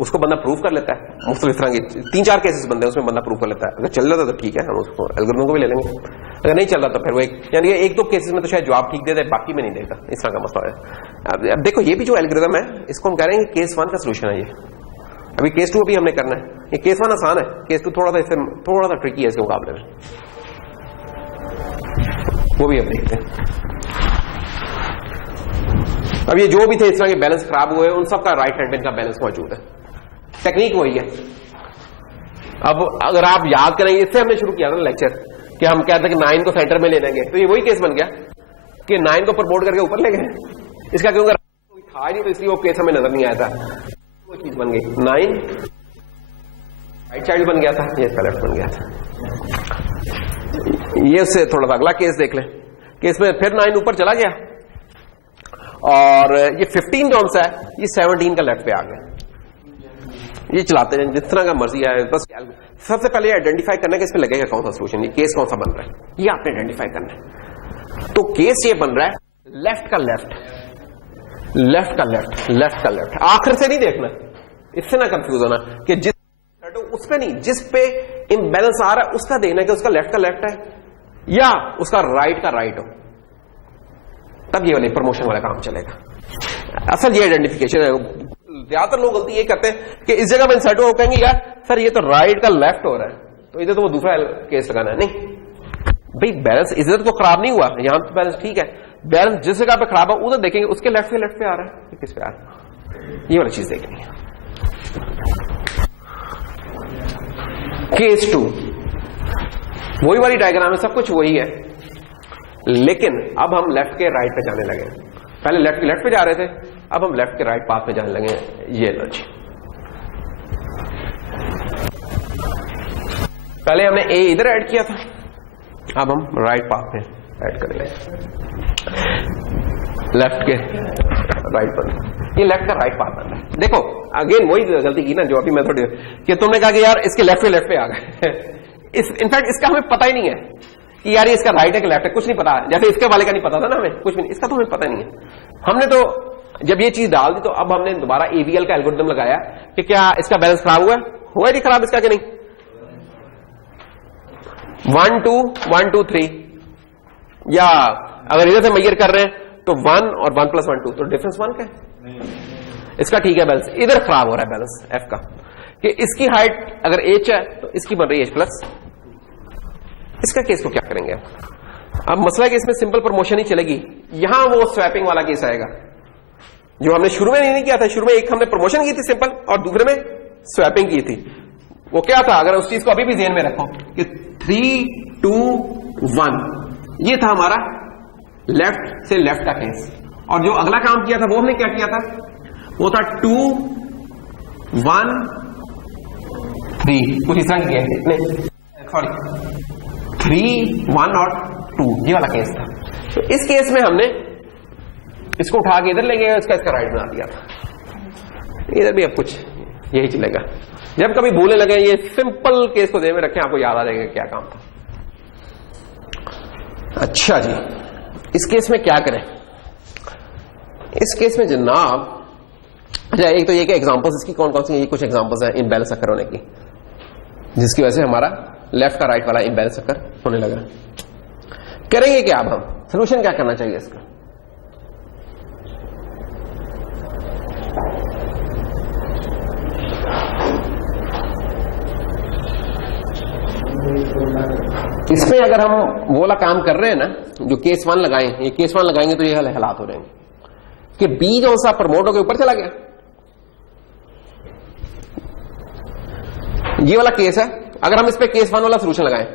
उसको बंदा प्रूव कर लेता है। मुख्तलिफ तरह के 3-4 केसेस बनते हैं, उसमें बंदा प्रूव कर लेता है। अगर चल रहा था तो ठीक है, हम उसको एल्गोरिथम को भी ले लेंगे। अगर नहीं चल रहा तो फिर वो यानी 1-2 केसेस में तो शायद जवाब ठीक देता है, बाकी में नहीं देता। इस तरह का मसला है। अब देखो, ये भी जो एल्गोरिथम है, इसको हम कह रहे हैं केस 1 का सोल्यूशन है ये। अभी केस 2 अभी हमने करना है। ये केस 1 आसान है, केस 2 थोड़ा सा ट्रिकी है इसके मुकाबले में। वो भी अब देखते हैं। अब ये जो भी थे इस तरह के बैलेंस खराब हुए, उन सब का राइट हैंड का बैलेंस मौजूद है। टेक्निक वही है। अब अगर आप याद करेंगे, इससे हमने शुरू किया था लेक्चर कि हम कहते हैं कि 9 को सेंटर में ले लेंगे, तो ये वही केस बन गया कि 9 को प्रमोट करके ऊपर ले गए। इसका क्योंकि था नहीं, तो इसलिए वो केस हमें नजर नहीं आया था। वो चीज बन गई 9 राइट चाइल्ड बन गया था, ये इसका लेफ्ट बन गया था। ये उससे थोड़ा सा अगला केस देख लें। केस में फिर 9 ऊपर चला गया, और ये 15 जो सा है, ये 17 का लेफ्ट पे आ गया। ये चलाते हैं जिस तरह का मर्जी है। बस सबसे पहले आइडेंटिफाई करना है कि इस पे लगेगा कौन सा सोल्यूशन, ये केस कौन सा बन रहा है, ये आपने आइडेंटिफाई करना है। तो केस ये बन रहा है लेफ्ट का लेफ्ट, लेफ्ट का लेफ्ट, लेफ्ट का लेफ्ट। आखिर से नहीं देखना, इससे ना कंफ्यूज होना कि जिस उस पे नहीं, जिस पे इम्बैलेंस आ रहा है उसका देखना कि उसका लेफ्ट का लेफ्ट है या उसका राइट का राइट हो, तब ये वाले प्रमोशन वाला काम चलेगा। असल ये आइडेंटिफिकेशन है। ज्यादातर लोग गलती ये करते हैं कि इस जगह में इंसर्ट हो, कहेंगे यार सर ये तो राइट का लेफ्ट हो रहा है, तो इधर तो वो दूसरा केस लगाना है। नहीं भाई, बैलेंस इधर तो खराब नहीं हुआ, यहां तो बैलेंस ठीक है। बैलेंस जिस जगह पे खराब है उधर देखेंगे उसके लेफ्ट से लेफ्ट पे आ रहा है, किस पे आ रहा है, ये वाली चीज देखनी है। केस 2 वही वाली डायग्राम है, सब कुछ वही है, लेकिन अब हम लेफ्ट के राइट पे जाने लगे। पहले लेफ्ट के लेफ्ट पे जा रहे थे, अब हम लेफ्ट के राइट पाथ पे जाने लगे। ये लो जी, पहले हमने ए इधर ऐड किया था, अब हम राइट पाथ पे ऐड करेंगे, लेफ्ट के राइट पर। ये लेफ्ट का राइट पाथ बन रहा है। देखो अगेन वही गलती की ना जो अभी मैं थोड़ी कि तुमने कहा कि यार इसके लेफ्ट पे आ गए। इनफैक्ट इसका हमें पता ही नहीं है कि यार ये इसका राइट है कि लेफ्ट है, कुछ नहीं पता। जैसे इसके वाले का नहीं पता था ना हमें, कुछ भी नहीं, इसका तो हमें पता नहीं है। हमने तो जब ये चीज डाल दी तो अब हमने दोबारा एवीएल का एल्गोरिथम लगाया कि क्या इसका बैलेंस खराब हुआ है खराब इसका कि नहीं। 1 2 1 2 3, या अगर इधर से मेजर कर रहे हैं तो 1 और 1 + 1 2, तो डिफरेंस 1 का है। इसका ठीक है बैलेंस, इधर खराब हो रहा है बैलेंस एफ का। कि इसकी हाइट अगर h है तो इसकी बन रही है h प्लस। इसका केस को क्या करेंगे? अब मसला है कि इसमें सिंपल प्रमोशन ही चलेगी, यहां वो स्वैपिंग वाला केस आएगा जो हमने शुरू में नहीं किया था। शुरू में एक हमने प्रमोशन की थी सिंपल और दूसरे में स्वैपिंग की थी। वो क्या था, अगर उस चीज को अभी भी ध्यान में रखो कि 3 2 1 ये था हमारा लेफ्ट से लेफ्ट का केस, और जो अगला काम किया था वो हमने क्या किया था, वो था 2 1 3, कुछ इस तरह किया, सॉरी 3 1 और 2, ये वाला केस था। तो इस केस में हमने इसको उठा के इधर ले गए, इसका राइट बना दिया था। इधर भी अब कुछ यही चलेगा। जब कभी भूलने लगे ये सिंपल केस को ध्यान में रखें, आपको याद आ जाएगा क्या काम था। अच्छा जी, इस केस में क्या करें? इस केस में जनाब, अच्छा एक तो ये कि एग्जांपल्स इसकी कौन कौन सी, ये कुछ एग्जांपल्स हैं इम्बैलेंस अकर होने की, जिसकी वजह से हमारा लेफ्ट का राइट वाला इम्बैलेंस अकर होने लगा। करेंगे क्या अब हम? सोल्यूशन क्या करना चाहिए इसका? इसमें अगर हम वो वाला काम कर रहे हैं ना, जो केस 1 लगाएं, ये केस 1 लगाएंगे तो ये हालात हो जाएंगे कि बी जो सा प्रमोट होकर ऊपर चला गया, ये वाला केस है। अगर हम इस पे केस 1 वाला सोल्यूशन लगाएं,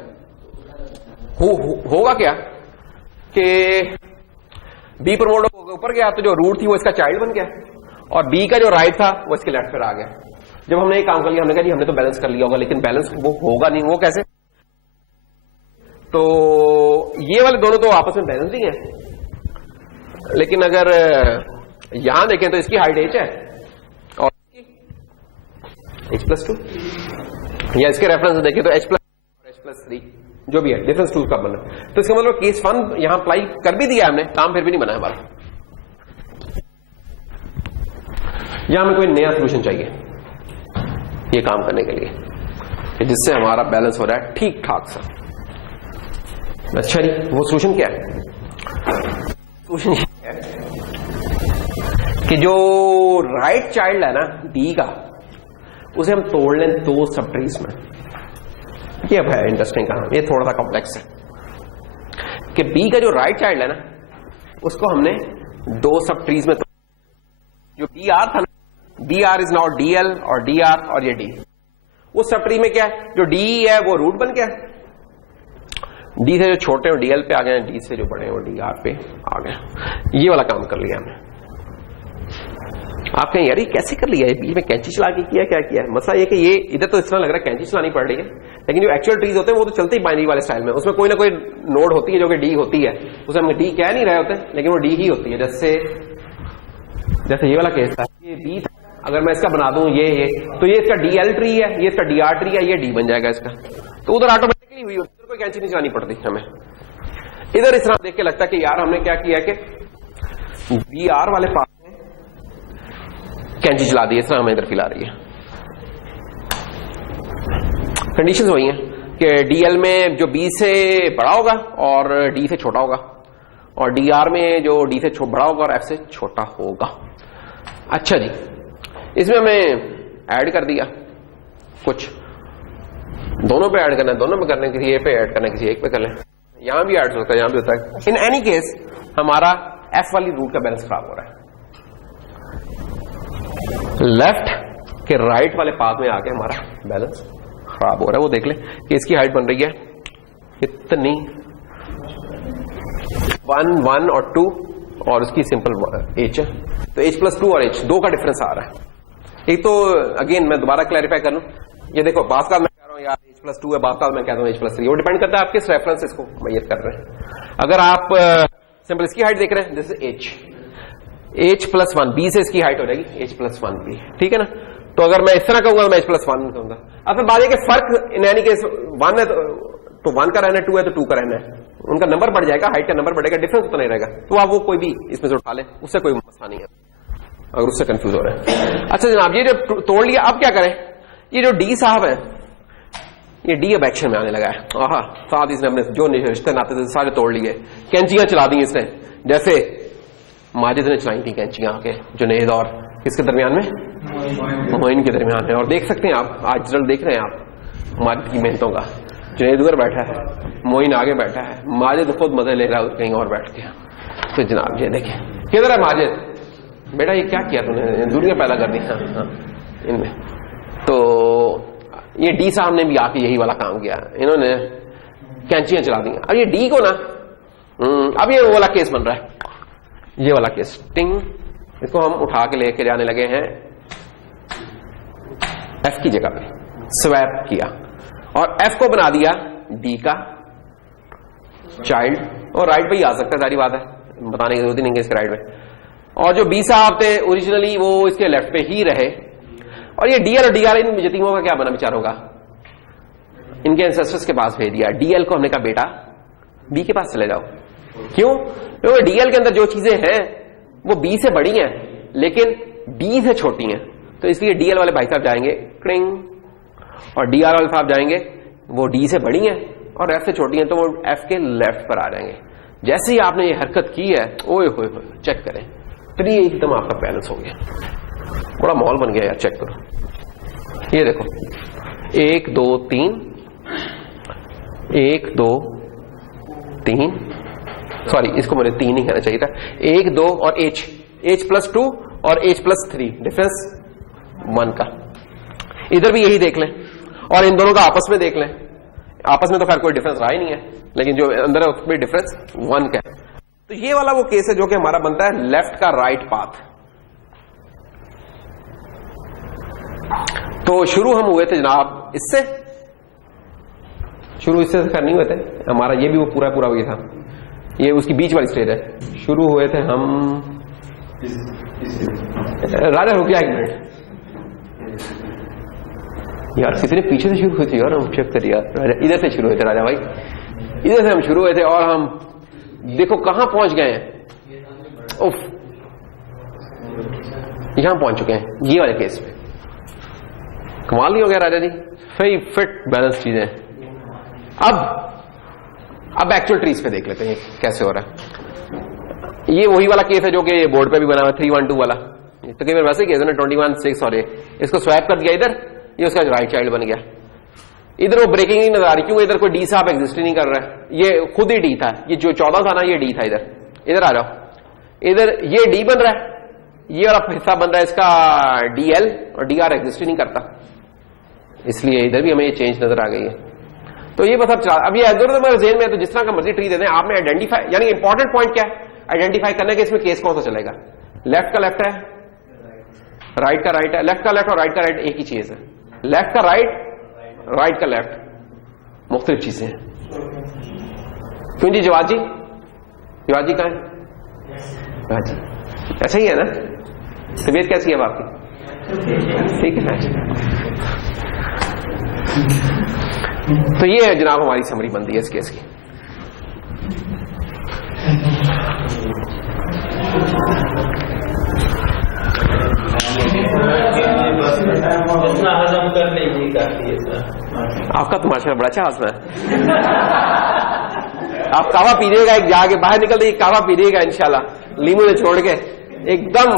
होगा क्या कि बी प्रमोट होकर ऊपर गया तो जो रूट थी वो इसका चाइल्ड बन गया, और बी का जो राइट था वो इसके लेफ्ट पर आ गया। जब हमने ये काम कर लिया, हमने कहा जी हमने तो बैलेंस कर लिया होगा, लेकिन बैलेंस वो होगा नहीं। वो कैसे? तो ये वाले दोनों तो आपस में बैलेंस ही है, लेकिन अगर यहां देखें तो इसकी हाइट h है और h प्लस 2, या इसके रेफरेंस देखें तो h प्लस 3, जो भी है डिफरेंस 2 का बना। तो इसका मतलब केस 1 यहां अप्लाई कर भी दिया हमने, काम फिर भी नहीं बना हमारा। यहां हमें कोई नया सोल्यूशन चाहिए ये काम करने के लिए, जिससे हमारा बैलेंस हो रहा है ठीक ठाक सा। अच्छा जी, वो सोल्यूशन क्या है? सोल्यूशन ये है कि जो राइट चाइल्ड है ना डी का, उसे हम तोड़ लें 2 सब ट्रीज में। ये अब है इंटरेस्टिंग काम, ये थोड़ा सा कॉम्प्लेक्स है कि बी का जो राइट चाइल्ड है ना, उसको हमने 2 सब ट्रीज में जो डी आर था ना, D R is now D L और डी आर, और ये डी, उस सब ट्री में क्या है, जो डी है वो रूट बन गया, डी से जो छोटे हैं डीएल पे आ गए, डी से जो बड़े हैं वो डी आर पे आ गए। ये वाला काम कर लिया हमने। आप कहें यार ये कैसे कर लिया, बीच में कैंची चला के किया, क्या किया है? मसला ये कि ये इधर तो इस तरह लग रहा है कैंची चलानी पड़ रही है, लेकिन जो एक्चुअल ट्रीज होते हैं वो तो चलते ही बाइनरी वाले स्टाइल में, उसमें कोई ना कोई नोड होती है जो कि डी होती है, उसे हम डी कह नहीं रहे होते, लेकिन वो डी ही होती है। जैसे ये वाला केस था, ये डी था, अगर मैं इसका बना दूं ये तो ये इसका डीएल ट्री है, ये इसका डीआर ट्री है, ये डी बन जाएगा इसका, तो उधर ऑटोमेटिकली हुई, उधर कोई कैंची नहीं चलानी पड़ती हमें। इधर इस तरह देख के लगता है कि यार हमने क्या किया कि बी आर वाले पास में कैंची चला दी, इस तरह हमें इधर फील आ रही है। कंडीशंस वही हैं कि डीएल में जो बी से बड़ा होगा और डी से छोटा होगा, और डीआर में जो डी से बड़ा होगा और एफ से छोटा होगा। अच्छा जी, इसमें हमें ऐड कर दिया कुछ, दोनों पे ऐड करना है, दोनों पे करने किसी एक पे ऐड करना है, किसी एक पे कर लें, यहां भी ऐड होता है, यहां भी होता है। इन एनी केस हमारा एफ वाली रूट का बैलेंस खराब हो रहा है। लेफ्ट के राइट वाले पाथ में आके हमारा बैलेंस खराब हो रहा है। वो देख ले कि इसकी हाइट बन रही है इतनी 1 1 और 2, और उसकी सिंपल h है, तो h प्लस 2 और h 2 का डिफरेंस आ रहा है। एक तो अगेन मैं दोबारा क्लैरिफाई कर लूं, ये देखो बात का मैं कह रहा हूं यार h प्लस 2 है, बात का मैं कहता हूं h प्लस 3, वो डिपेंड करता है आप किस रेफरेंस इसको मैयत कर रहे हैं। अगर आप सिंपल इसकी हाइट देख रहे हैं, this is h plus 1, b से इसकी हाइट हो जाएगी h प्लस 1 b, ठीक है ना। तो अगर मैं इस तरह कहूंगा तो मैं h प्लस 1 कहूंगा। अब मैं बात है कि फर्क इन यानी कि 1 है तो 1 का रहना है, 2 है तो 2 का रहना है, उनका नंबर बढ़ जाएगा, हाइट का नंबर बढ़ेगा, डिफरेंस उतना नहीं रहेगा। तो आप वो कोई भी इसमें से उठा लें, उससे कोई मसला नहीं है अगर उससे कंफ्यूज हो रहे हैं। अच्छा जनाब, ये जो तोड़ लिया, अब क्या करें? ये जो डी साहब है, ये डी अब एक्शन में आने लगा है। आहा, साथ इसने अपने जो रिश्ते नाते थे सारे तोड़ लिए, कैंचियां चला दी इसने, जैसे माजिद ने चलाई थी कैंचियां आके जुनैद और किसके दरमियान में, मोइन के दरमियान है। और देख सकते हैं आप, आज रिजल्ट देख रहे हैं आप माजिद की मेहनतों का। जुनैद उधर बैठा है, मोइन आगे बैठा है, माजिद खुद मजे ले रहा है कहीं और बैठ के। तो जनाब ये देखिए, किधर है माजिद? बेटा ये क्या किया तूने, दुनिया पैदा कर दी। हाँ इनमें तो ये डी साहब ने भी आके यही वाला काम किया, इन्होंने कैंचियां चला दी। अब ये डी को ना, अब ये वो वाला केस बन रहा है, ये वाला केस टिंग, इसको हम उठा के लेके जाने लगे हैं एफ की जगह पे, स्वैप किया और एफ को बना दिया डी का चाइल्ड, और राइट पे ही आ सकता है, सारी बात है, बताने की जरूरत ही नहीं है इसके राइट में। और जो बी साहब थे ओरिजिनली वो इसके लेफ्ट पे ही रहे। और ये डीएल और डीआर इन यतीमों का क्या बना बेचारों का, इनके एंसेस्टर्स के पास भेज दिया। डीएल को हमने कहा बेटा बी के पास चले जाओ। क्यों? क्योंकि डीएल के अंदर जो चीजें हैं वो बी से बड़ी हैं लेकिन बी से छोटी हैं, तो इसलिए डीएल वाले भाई साहब जाएंगे क्रिंग, और डीआर वाले साहब जाएंगे वो डी से बड़ी हैं और एफ से छोटी हैं, तो वो एफ के लेफ्ट पर आ जाएंगे। जैसे ही आपने ये हरकत की है, ओए होए होए, चेक करें, फिर ये एकदम आपका बैलेंस हो गया, बड़ा माहौल बन गया यार। चेक करो, ये देखो 1 2 3, 1 2 3, सॉरी इसको मुझे 3 ही कहना चाहिए था, 1 2 और H+2 और H+3, डिफरेंस 1 का। इधर भी यही देख लें और इन दोनों का आपस में देख लें, आपस में तो खैर कोई डिफरेंस रहा ही नहीं है, लेकिन जो अंदर है उसमें डिफरेंस 1 का है। तो ये वाला वो केस है जो कि हमारा बनता है लेफ्ट का राइट पाथ। तो शुरू हम हुए थे जनाब इससे, शुरू इससे खैर नहीं हुए थे, हमारा ये भी वो पूरा पूरा हुआ था, ये उसकी बीच वाली स्टेज है। शुरू हुए थे हम, राजा रुक गया 1 मिनट यार, कितने पीछे से शुरू हुए थे यार, हम चेक करिए यार, इधर से शुरू हुए थे राजा भाई, इधर से हम शुरू हुए थे और हम देखो कहां पहुंच गए हैं, उफ यहां पहुंच चुके हैं ये वाले केस में। कमाल नहीं हो गया राजा जी, सही फिट बैलेंस चीजें। अब एक्चुअल ट्रीज पे देख लेते हैं कैसे हो रहा है। ये वही वाला केस है जो कि बोर्ड पे भी बना हुआ 312 वाला, तो कई बार वैसे केस है ना 21 6, और इसको स्वैप कर दिया इधर, ये उसका राइट चाइल्ड बन गया। इधर वो ब्रेकिंग ही नजर आ रही, क्यों इधर कोई डी साहब एग्जिस्ट ही नहीं कर रहा है, ये खुद ही डी था, ये जो 14 था ना ये डी था। इधर आ जाओ, इधर ये डी बन रहा है, ये वाला हिस्सा बन रहा है इसका डीएल, और डीआर एग्जिस्ट ही नहीं करता, इसलिए इधर भी हमें ये चेंज नजर आ गई है। तो ये बस अब ये हमारे जेन में है, तो जिस तरह का मर्जी ट्री दे दें, आपने आइडेंटिफाई, यानी इंपॉर्टेंट पॉइंट क्या है आइडेंटिफाई करने के, इसमें केस कौन सा चलेगा, लेफ्ट का लेफ्ट है, राइट का राइट है, लेफ्ट का लेफ्ट और राइट का राइट एक ही चीज है, लेफ्ट का राइट, राइट का लेफ्ट मुख्तलिफ चीजें हैं। क्यों जी जवाब जी, जवाब जी कहां है जी? अच्छा ही है ना, तबीयत कैसी है आपकी? ठीक है। तो ये है जनाब हमारी समरी बनती है इस केस की। जितना हजम कर लीजिए काफी है। आपका तो माशाल्लाह बड़ा अच्छा हजम है। आप कावा पीजिएगा, एक जाके बाहर निकल देंगे कावा पीजिएगा इंशाल्लाह, लीमू ने छोड़ के एकदम।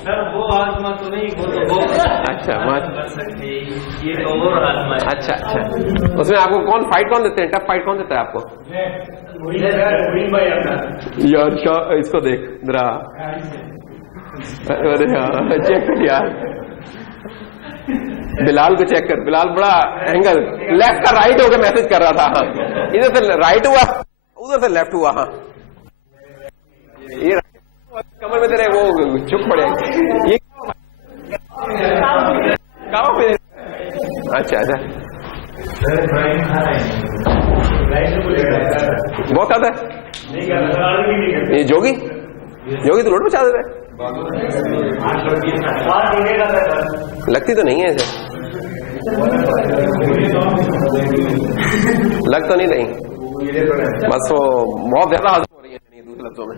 सर वो हाजमा तो नहीं, वो तो वो अच्छा कर सकते, ये तो और हाजमा है। अच्छा अच्छा, उसमें आपको कौन फाइट कौन देते हैं, टफ फाइट कौन देता है आपको? यार क्या इसको देख जरा, अरे यार चेक कर यार, बिलाल को चेक कर, बिलाल बड़ा एंगल लेफ्ट का राइट होकर मैसेज कर रहा था। हाँ इधर से राइट हुआ, उधर से लेफ्ट हुआ। हाँ ये कमर में तेरे वो चुप पड़े, ये अच्छा अच्छा बहुत आता है ये जोगी, जोगी तो रोड पे चाहते थे, लगती तो नहीं है ऐसे, लग तो नहीं रही, बस वो बहुत ज्यादा हाजिर हो रही है दूसरे लफ्जों में।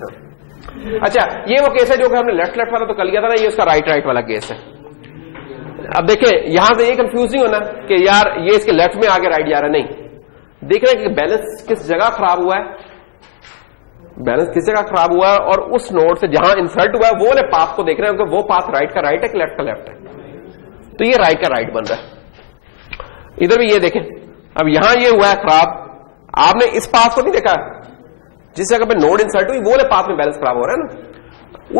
अच्छा ये वो केस है जो कि हमने लेफ्ट लेफ्ट वाला तो कर लिया था ना, ये उसका राइट राइट वाला केस है। अब देखें यहां से ये कंफ्यूज नहीं होना कि यार ये इसके लेफ्ट में आगे राइट जा रहा है, नहीं, देख रहे हैं कि बैलेंस किस जगह खराब हुआ है, बैलेंस किस जगह खराब हुआ है, और उस नोड से जहां इंसर्ट हुआ है वो वाले पाथ को देख रहे हैं कि वो पाथ राइट का राइट है कि लेफ्ट का लेफ्ट है। तो ये राइट का राइट बन रहा है। इधर भी ये देखें, अब यहां ये हुआ है खराब, आपने इस पाथ को नहीं देखा जिस जगह पे नोड इंसर्ट हुई, वो वाले पाथ में बैलेंस खराब हो रहा है ना।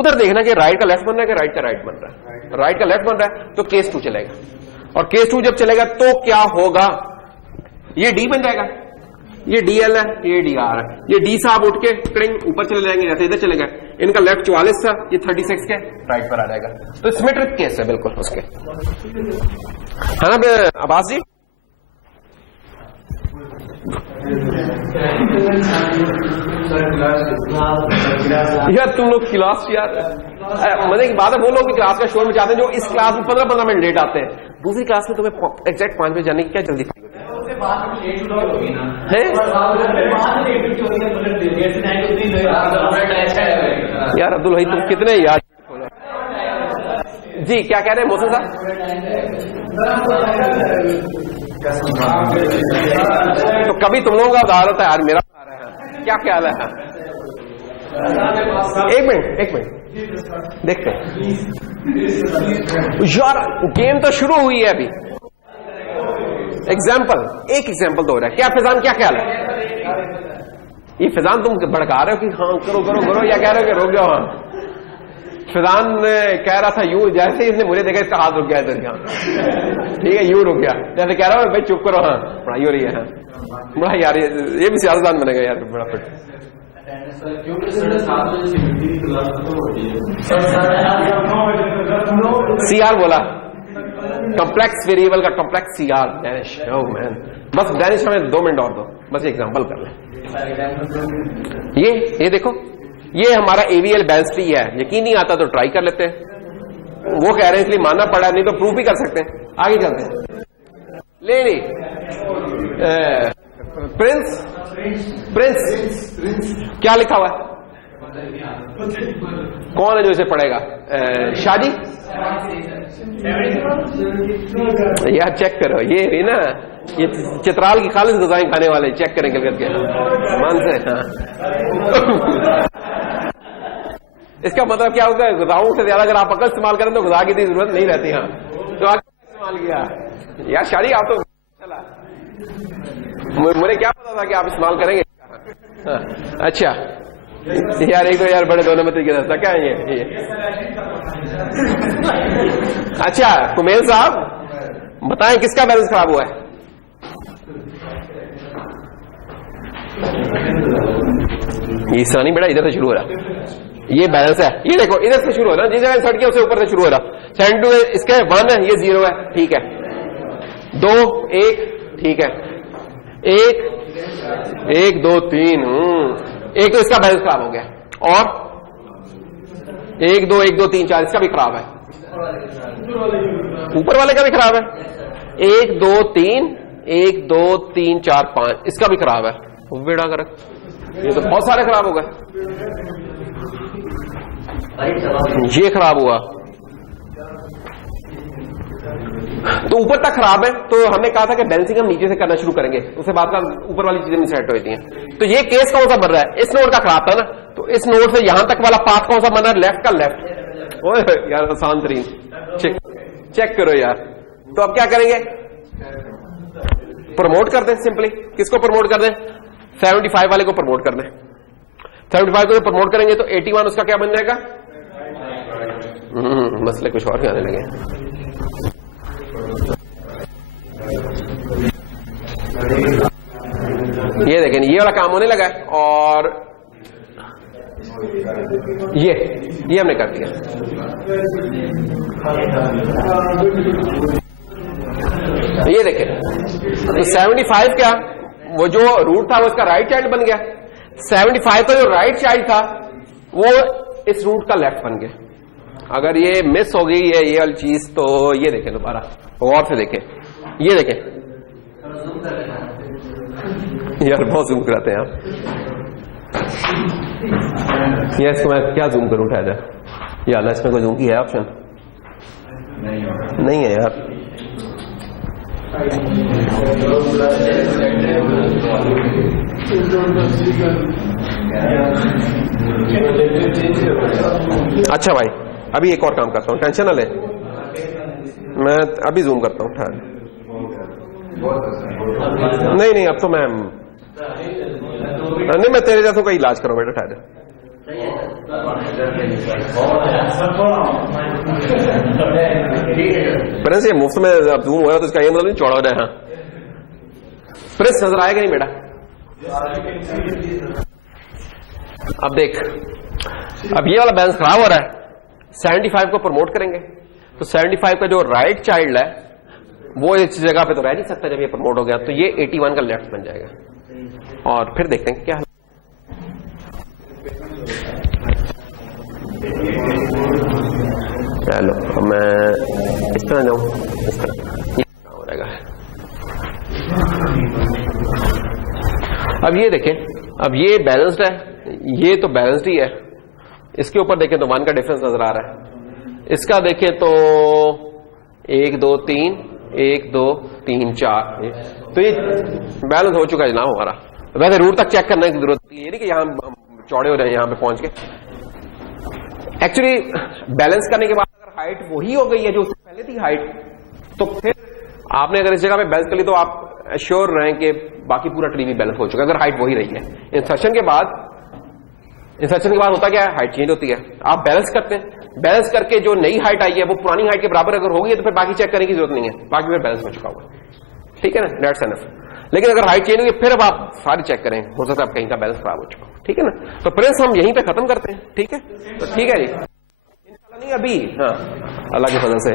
उधर देखना कि राइट का लेफ्ट बन रहा है कि राइट का राइट बन रहा है। राइट का लेफ्ट बन रहा है तो केस 2 चलेगा, और केस 2 जब चलेगा तो क्या होगा, ये डी बन जाएगा, ये डीएल है, ये डी आर है, ये डी साहब उठ के क्रिंग ऊपर चले जाएंगे, ऐसे इधर चले गए, इनका लेफ्ट 44 था, ये 36 के राइट पर आ जाएगा। तो सिमेट्रिक केस है बिल्कुल उसके, है ना अब्बास जी। यार तुम लोग क्लास यार मजे की बात है, वो लोग भी क्लास का शोर में जाते हैं जो इस क्लास में 15-15 मिनट लेट आते हैं, दूसरी क्लास में तुम्हें एग्जैक्ट 5 बजे जाने की क्या जल्दी है यार। अब्दुल भाई तुम कितने यार जी, क्या कह रहे हैं मोहसिन साहब? तो कभी तुम लोगों का उदाहरण होता है यार, मेरा क्या ख्याल है? एक मिनट देखते हैं यार, गेम तो शुरू हुई है अभी। एक एग्जाम्पल दो रहा है, क्या फिजान क्या ख्याल है? ये फिजान तुम भड़का रहे हो कि हाँ करो करो करो, या कह रहे हो कि रुक जाओ? हाँ, फिजान कह रहा था यू, जैसे इसने मुझे देखा इसका हाथ रुक गया इधर, यहाँ ठीक है यू रुक गया, जैसे कह रहा हूँ भाई चुप करो, हाँ पढ़ाई हो रही है। हाँ बड़ा यार ये भी सियासतदान बनेगा यार, बड़ा फिट। सीआर बोला, कॉम्प्लेक्स वेरिएबल का complex CR. Danish oh man, बस डैनिश हमें 2 मिनट और दो, बस एग्जांपल कर लें। ये देखो, ये हमारा एवीएल बैलेंस ट्री है, यकीन नहीं आता तो ट्राई कर लेते हैं। वो कह रहे हैं इसलिए मानना पड़ा, नहीं तो प्रूफ भी कर सकते हैं। आगे चलते हैं। ले नहीं प्रिंस क्या लिखा हुआ है? कौन है जो इसे पढ़ेगा? शादी यार चेक करो, ये भी ना, ये चित्राल की खालिद गुज़ाएं खाने वाले, चेक करेंगे करके मान से। हाँ इसका मतलब क्या होगा, गुज़ाओं से ज्यादा अगर आप अकल इस्तेमाल करें तो गुज़ा की इतनी जरूरत नहीं रहती। हाँ तो अकल इस्तेमाल किया यार, शादी आप तो चला, मुझे क्या पता था कि आप इस्तेमाल करेंगे। हाँ, अच्छा यार एक तो यार बड़े दोनों में तरीके से क्या है ये। अच्छा कुमेल साहब बताएं किसका बैलेंस खराब हुआ है? ये सानी बेटा इधर से शुरू हो रहा, ये बैलेंस है, ये देखो इधर से शुरू हो रहा, जिस जगह सट किया उसे ऊपर से शुरू हो रहा। 72 इसके 1 है, ये 0 है, ठीक है। 2 1 ठीक है, 1 2 3 एक तो इसका बैलेंस खराब हो गया, और 1 2 1 2 3 4 इसका भी खराब है, ऊपर वाले का भी खराब है। 1 2 3 1 2 3 4 5 इसका भी खराब है। बेड़ा कर, ये तो बहुत सारे खराब हो गए। ये खराब हुआ तो ऊपर तक खराब है, तो हमने कहा था कि बैलेंसिंग हम नीचे से करना शुरू करेंगे, उसके बाद का ऊपर वाली चीजें सेट हो जाती हैं। तो ये केस कौन सा बन रहा है? इस नोड का खराब था ना, तो इस नोड से यहां तक वाला पाथ कौन सा बन रहा है? लेफ्ट का लेफ्ट। ओए यार आसान तरीन, चेक करो यार। तो अब क्या करेंगे? प्रमोट कर दें, सिंपली किसको प्रमोट कर दें? 75 वाले को प्रमोट कर दें। 75 को प्रमोट करेंगे तो 81 उसका क्या बन जाएगा? मसले कुछ और भी आने लगे। ये देखें, ये वाला काम होने लगा है, और ये हमने कर दिया। ये देखें, तो 75 क्या, वो जो रूट था वो इसका राइट चाइल्ड बन गया। 75 का जो राइट चाइल्ड था वो इस रूट का लेफ्ट बन गया। अगर ये मिस हो गई है ये वाली चीज, तो ये देखें दोबारा गौर से देखें, ये देखें यार, बहुत जूम कराते हैं आप। ये इसको मैं क्या जूम करूं? उठाया जाए या अल्लाह, इसमें कोई जूम की है ऑप्शन? नहीं है यार। अच्छा भाई, अभी एक और काम करता हूं, टेंशन ना ले, मैं अभी जूम करता हूँ, ठहर। नहीं अब तो मैं नहीं, मैं तेरे जैसों का इलाज करूँ बेटा, ठहर। प्रिंस ये मुफ्त में अब जूम हो रहा तो इसका ये मतलब नहीं चौड़ा हो जाए। हाँ प्रिंस नजर आएगा नहीं बेटा? अब देख, अब ये वाला बैलेंस खराब हो रहा है, 75 को प्रमोट करेंगे तो 75 का जो राइट चाइल्ड है वो इस जगह पे तो रह नहीं सकता। जब ये प्रमोट हो गया तो ये 81 का लेफ्ट बन जाएगा। और फिर देखते हैं क्या हाल। चलो अब मैं इस तरह जाऊं, इस तरह ये हो जाएगा। अब ये देखें, अब ये बैलेंस्ड है, ये तो बैलेंस्ड ही है। इसके ऊपर देखें तो 1 का डिफरेंस नजर आ रहा है। इसका देखें तो 1 2 3 1 2 3 4, तो ये बैलेंस हो चुका है जनाब हमारा। वैसे रूट तक चेक करने की जरूरत नहीं है कि यहां चौड़े हो रहे हैं यहां पे पहुंच के। एक्चुअली बैलेंस करने के बाद अगर हाइट वही हो गई है जो उससे पहले थी हाइट, तो फिर आपने अगर इस जगह पे बैलेंस कर ली तो आप श्योर रहें कि बाकी पूरा ट्री भी बैलेंस हो चुका है अगर हाइट वही रही है। इंसर्शन के बाद होता क्या है, हाइट चेंज होती है। आप बैलेंस करते हैं, बैलेंस करके जो नई हाइट आई है वो पुरानी हाइट के बराबर अगर होगी तो फिर बाकी चेक करने की जरूरत नहीं है, बाकी फिर बैलेंस हो चुका होगा। ठीक है ना, दैट्स एनफ। लेकिन अगर हाइट चेंज हुई फिर अब आप सारी चेक करें, हो सकता है आप कहीं का बैलेंस खराब हो चुका हो। ठीक है ना, तो प्रिंस हम यहीं पे खत्म करते हैं। ठीक है, तो ठीक है जी, इंशाल्लाह नहीं अभी, हाँ अल्लाह के फजल से।